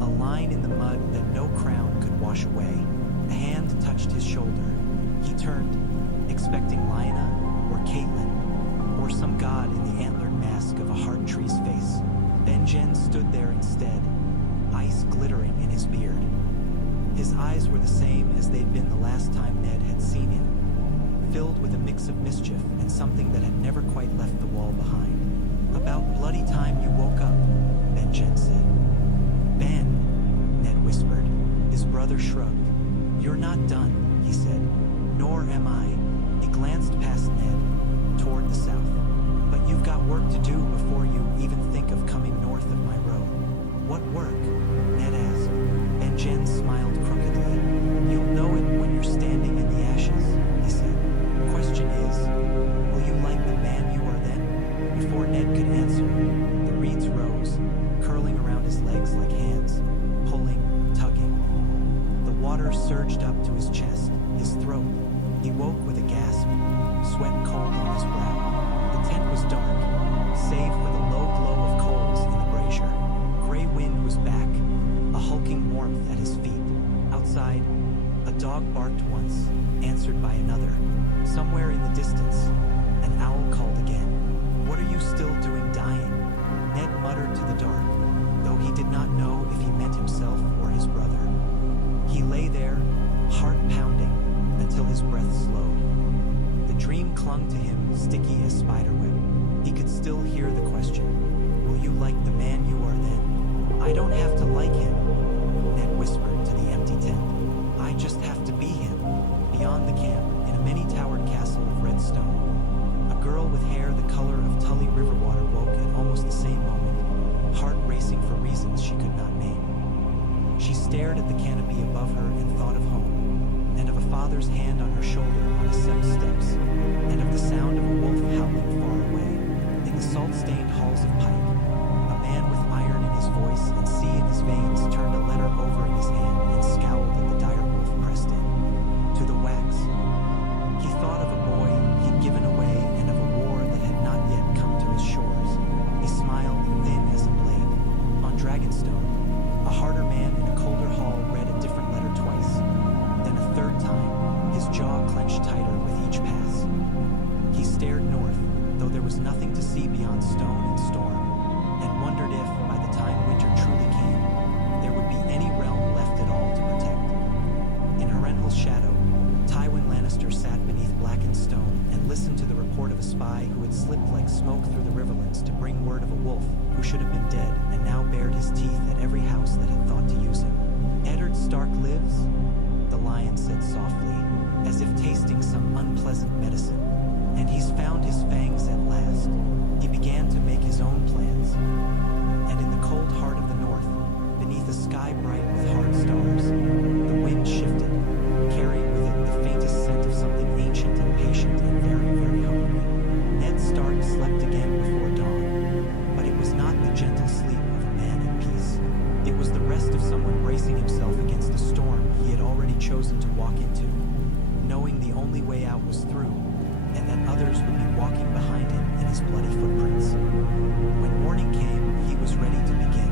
a line in the mud that no crown could wash away. A hand touched his shoulder. He turned, expecting Lyanna or Caitlyn, or some god in the antlered mask of a hard tree's face. Benjen stood there instead, ice glittering in his beard. His eyes were the same as they'd been the last time Ned had seen him, filled with a mix of mischief and something that had never quite left the wall behind. About bloody time you woke up, Benjen said. Ben, Ned whispered. His brother shrugged. You're not done, he said. Nor am I. He glanced past Ned, toward the south. But you've got work to do before you even think of coming north of my road. What work? Ned asked. Benjen smiled crookedly. You'll know it when you're standing in the ashes, he said. Question is, will you like the man you are then? Before Ned could answer, the reeds rose, curling around his legs like hands, pulling, tugging. The water surged up to his chest, his throat. He woke with a gasp, sweat cold on his brow. The tent was dark, save for the low glow of coals in the brazier. Gray wind was back, a hulking warmth at his feet. Outside, a dog barked once, answered by another. Somewhere in the distance, an owl called again. What are you still doing dying? Ned muttered to the dark, though he did not know if he meant himself or his brother. He lay there, heart pounding, until his breath slowed. The dream clung to him, sticky as spiderweb. He could still hear the question, will you like the man you are then? I don't have to like him, Ned whispered to the empty tent. I just have to be him, beyond the camp, in a many-towered castle of red stone. A girl with hair the color of Tully River water woke at almost the same moment, heart racing for reasons she could not name. She stared at the canopy above her and thought of home, and of a father's hand on her shoulder on the sept steps, and of the sound of a wolf howling far away. In the salt-stained halls of Pike, a man with iron in his voice and sea in his veins turned a letter over in his hand and scowled at the dire wolf pressed in. To the wax. He thought of a boy he'd given away and of a war that had not yet come to his shores. He smiled, thin as a blade. On Dragonstone, a harder man in a colder hall read a different letter twice. Then a third time, his jaw clenched tighter with each pass. He stared north, though there was nothing to see beyond stone and storm, and wondered if, by the time winter truly came, there would be any realm left at all to protect. In Harrenhal's shadow, Tywin Lannister sat beneath blackened stone and listened to the report of a spy who had slipped like smoke through the Riverlands to bring word of a wolf who should have been dead and now bared his teeth at every house that had thought to use him. Eddard Stark lived lives? The lion said softly, as if tasting some unpleasant medicine. And he's found his fangs at last. He began to make his own plans. And in the cold heart of the north, beneath a sky bright with hard stars, the wind shifted, carrying with it the faintest scent of something ancient and patient and very, very hungry. Ned Stark slept again before dawn, but it was not the gentle sleep of a man in peace. It was the rest of someone bracing himself against a storm he had already chosen to walk into, knowing the only way out was through, and that others would be walking behind him in his bloody footprints. When morning came, he was ready to begin.